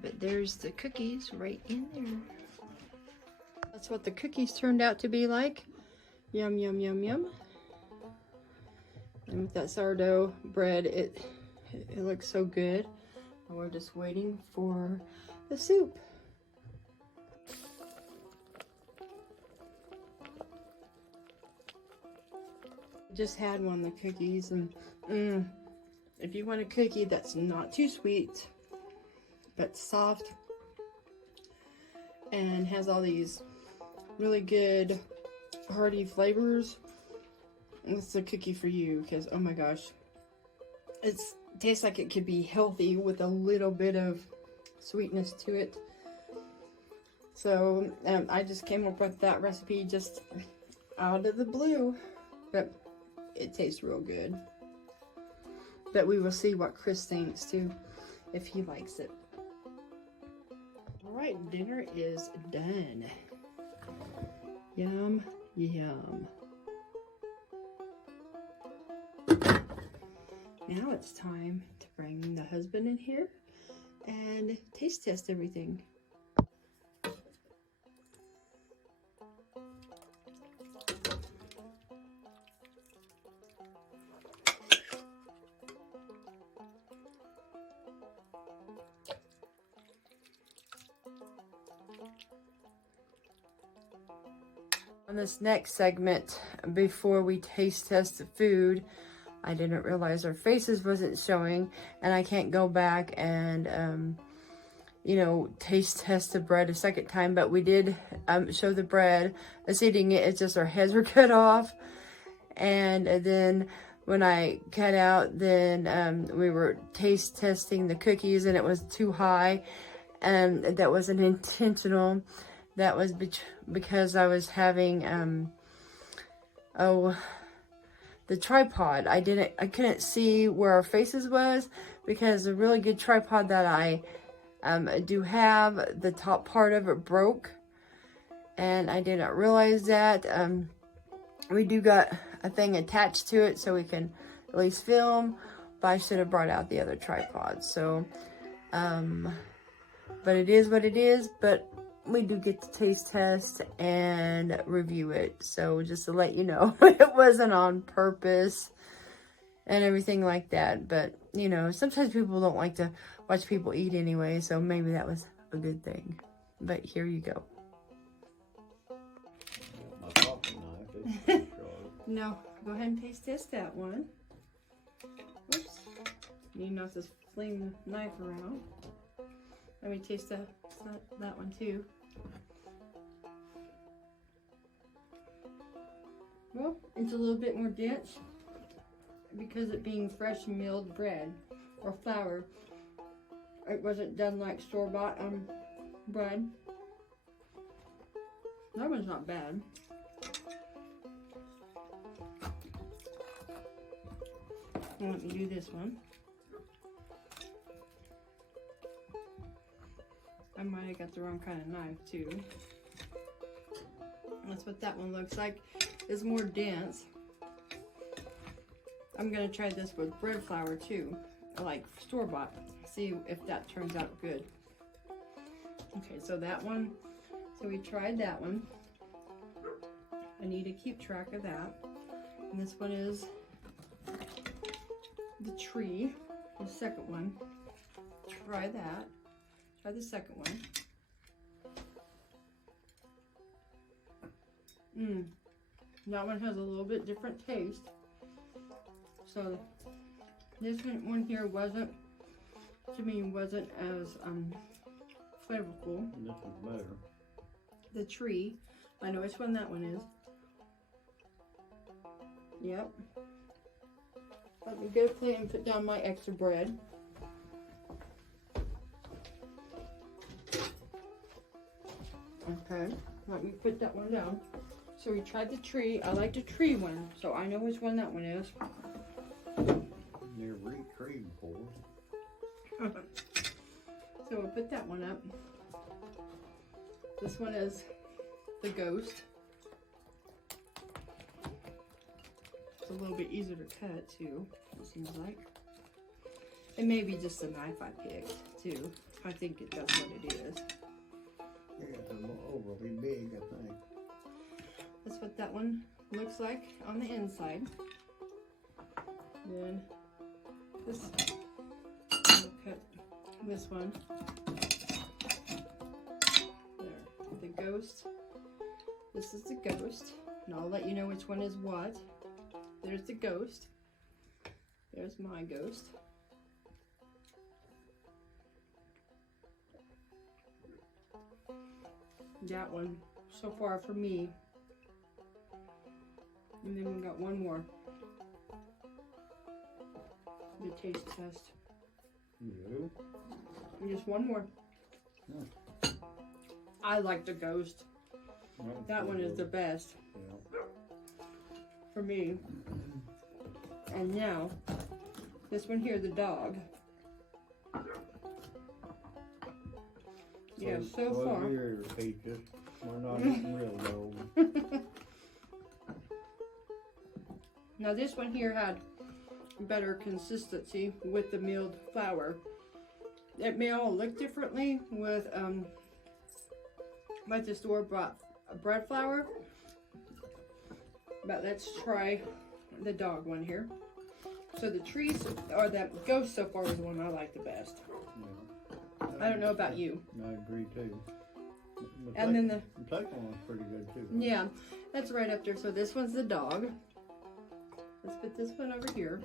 But there's the cookies right in there. That's what the cookies turned out to be like. Yum, yum, yum, yum. And with that sourdough bread, it looks so good. And we're just waiting for the soup. Just had one of the cookies, and if you want a cookie that's not too sweet but soft and has all these really good hearty flavors, it's a cookie for you. Because oh my gosh, it tastes like it could be healthy with a little bit of sweetness to it. So I just came up with that recipe just out of the blue, but it tastes real good. But we will see what Chris thinks too, if he likes it. All right, dinner is done. Yum, yum. Now it's time to bring the husband in here and taste test everything. On this next segment, before we taste test the food, I didn't realize our faces wasn't showing, and I can't go back and, you know, taste test the bread a second time, but we did show the bread us eating it. It's just our heads were cut off, and then when I cut out, then we were taste testing the cookies, and it was too high, and that wasn't intentional. That was because I was having, the tripod. I couldn't see where our faces was, because a really good tripod that I do have, the top part of it broke, and I didn't realize that. We do got a thing attached to it so we can at least film, but I should have brought out the other tripod. So, but it is what it is. But we do get to taste test and review it. So just to let you know, it wasn't on purpose and everything like that. But, you know, sometimes people don't like to watch people eat anyway. So maybe that was a good thing. But here you go. My pocket knife is No, go ahead and taste test that one. Oops. You not to fling the knife around. Let me taste that one too. Well, it's a little bit more dense because it being fresh milled bread or flour. It wasn't done like store-bought bread. That one's not bad. Let me do this one. I might have got the wrong kind of knife too. That's what that one looks like. It's more dense. I'm gonna try this with bread flour too, like store-bought. See if that turns out good. Okay, so that one, so we tried that one. I need to keep track of that. And this one is the tree, the second one. Try that. Try the second one. That one has a little bit different taste. So this one here wasn't, to me, wasn't as flavorful. This is better. The tree, I know which one that one is. Yep. Let me get a plate and put down my extra bread. Okay, let me put that one down. So we tried the tree. I like the tree one, so I know which one that one is. Never eat tree before. So we'll put that one up. This one is the ghost. It's a little bit easier to cut too, it seems like. It may be just a knife I picked too. I think that's what it is. Yeah, it's overly big, I think. That's what that one looks like on the inside. Then this, I'll cut this one. There, the ghost. This is the ghost. And I'll let you know which one is what. There's the ghost. There's my ghost. That one, so far for me. And then we got one more. The taste test. You? Just one more. Yeah. I like the ghost. That one is the best. Yeah. For me. And now, this one here, the dog. Yeah, so far. Your peaches. We're not eating real dog. Now this one here had better consistency with the milled flour. It may all look differently with like the store-bought bread flour. But let's try the dog one here. So the trees, or the ghost so far is the one I like the best. Yeah. I don't know about you. I agree too. And then the second one's pretty good too. Yeah, that's right up there. So this one's the dog. Let's put this one over here.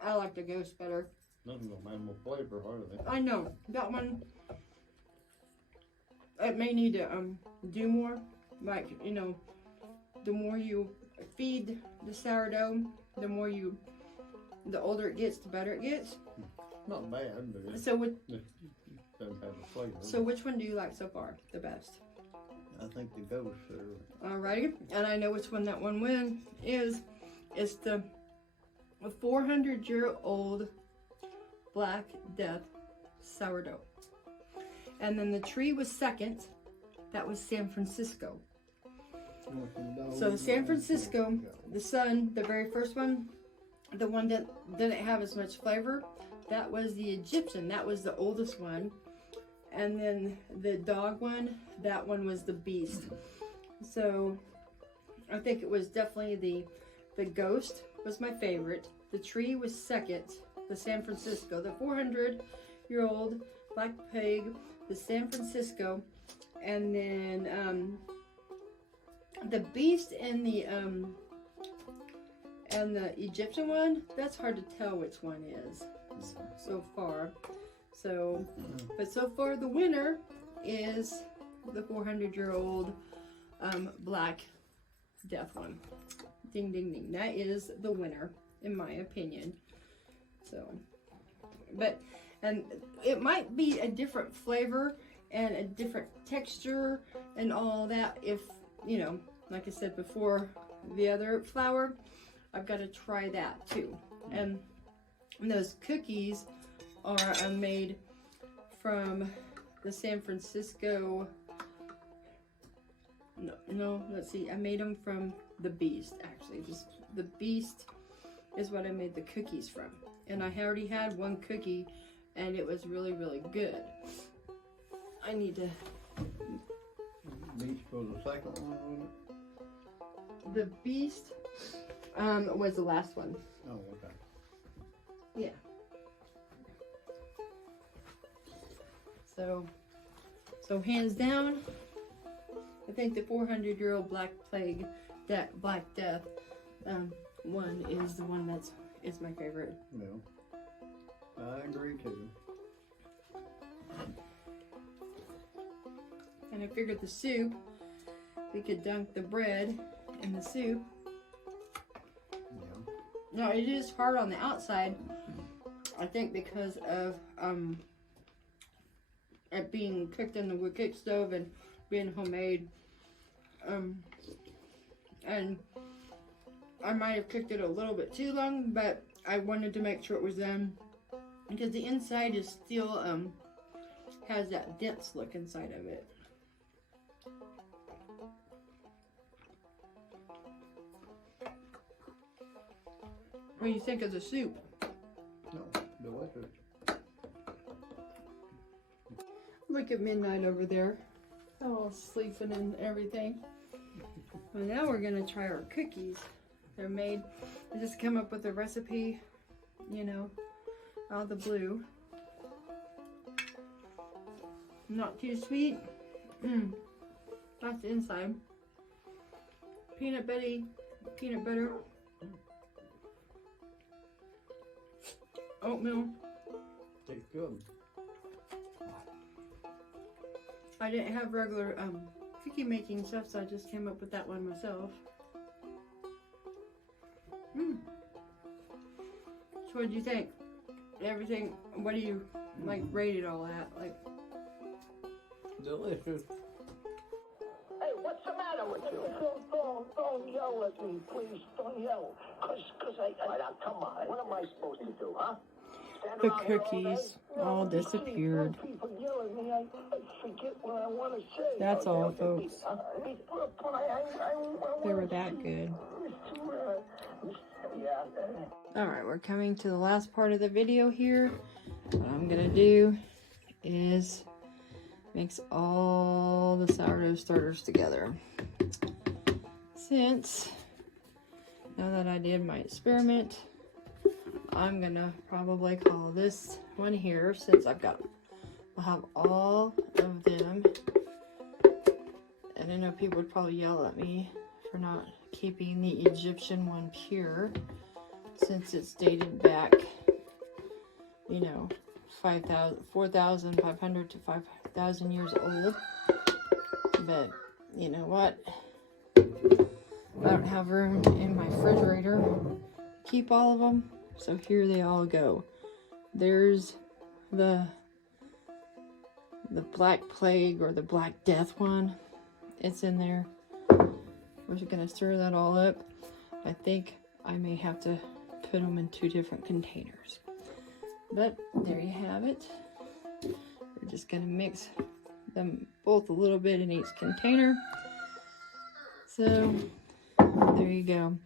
I like the ghost better. Nothing will have more flavor, hardly. I know that one. It may need to do more. Like, you know, the more you feed the sourdough, the older it gets, the better it gets. Not bad, but So it doesn't have a flavor. So which one do you like so far the best? I think the ghost are. Alrighty, and I know which one that one win is. It's the 400-year-old Black Death sourdough. And then the tree was second. That was San Francisco. So San Francisco, the sun, the very first one, the one that didn't have as much flavor, that was the Egyptian. That was the oldest one. And then the dog one, that one was the beast. So I think it was definitely the ghost was my favorite. The tree was second. The San Francisco, the 400-year-old black pig, the San Francisco, and then the beast and the Egyptian one. That's hard to tell which one is so far. So, but so far the winner is the 400-year-old Black Death one. Ding, ding, ding. That is the winner, in my opinion. So, and it might be a different flavor and a different texture and all that if, you know, like I said before, the other flour, I've got to try that too. And those cookies are made from the San Francisco No, let's see. I made them from the beast, actually. Just the beast is what I made the cookies from. And I already had one cookie, and it was really, really good. I need to... Beast for the second one, wasn't it? The beast was the last one. Oh, okay. Yeah. So hands down, I think the 400-year-old Black Plague, that Black Death one is the one is my favorite. Well, I agree too. And I figured the soup, we could dunk the bread in the soup. Yeah. No, it is hard on the outside, I think because of it being cooked in the wood cook stove and being homemade. And I might have cooked it a little bit too long, but I wanted to make sure it was done because the inside is still has that dense look inside of it. What do you think of the soup? No, delicious. Look at Midnight over there, all sleeping and everything. Well, now we're gonna try our cookies. They're made, I just come up with a recipe, you know, out of the blue. Not too sweet. That's the inside. Peanut butter, oatmeal. Tastes good. I didn't have regular cookie making stuff, so I just came up with that one myself. So what do you think? Everything, what do you like rate it all at? Like, Delicious. Hey, what's the matter with you? Don't yell at me, please. Don't yell. Cause I... Now, come on. What am I supposed to do, huh? Stand the around here all day? cookies all disappeared. People yell at me, I forget what I want to say. That's all, folks. They They were that good. Yeah. Alright, we're coming to the last part of the video here. What I'm gonna do is mix all the sourdough starters together. Since, now that I did my experiment, I'm gonna probably call this one here, since I'll have all of them. And I know people would probably yell at me for not keeping the Egyptian one pure, since it's dated back, you know, 4,500 to 5,000 years old. But you know what? I don't have room in my refrigerator to keep all of them, so here they all go. There's the Black Plague or the Black Death one. It's in there. We're just gonna stir that all up. I think I may have to put them in 2 different containers. But there you have it. We're just gonna mix them both a little bit in each container. So there you go.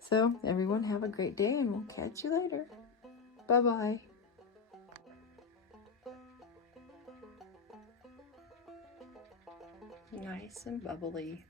So everyone have a great day, and we'll catch you later. Bye-bye. Nice and bubbly.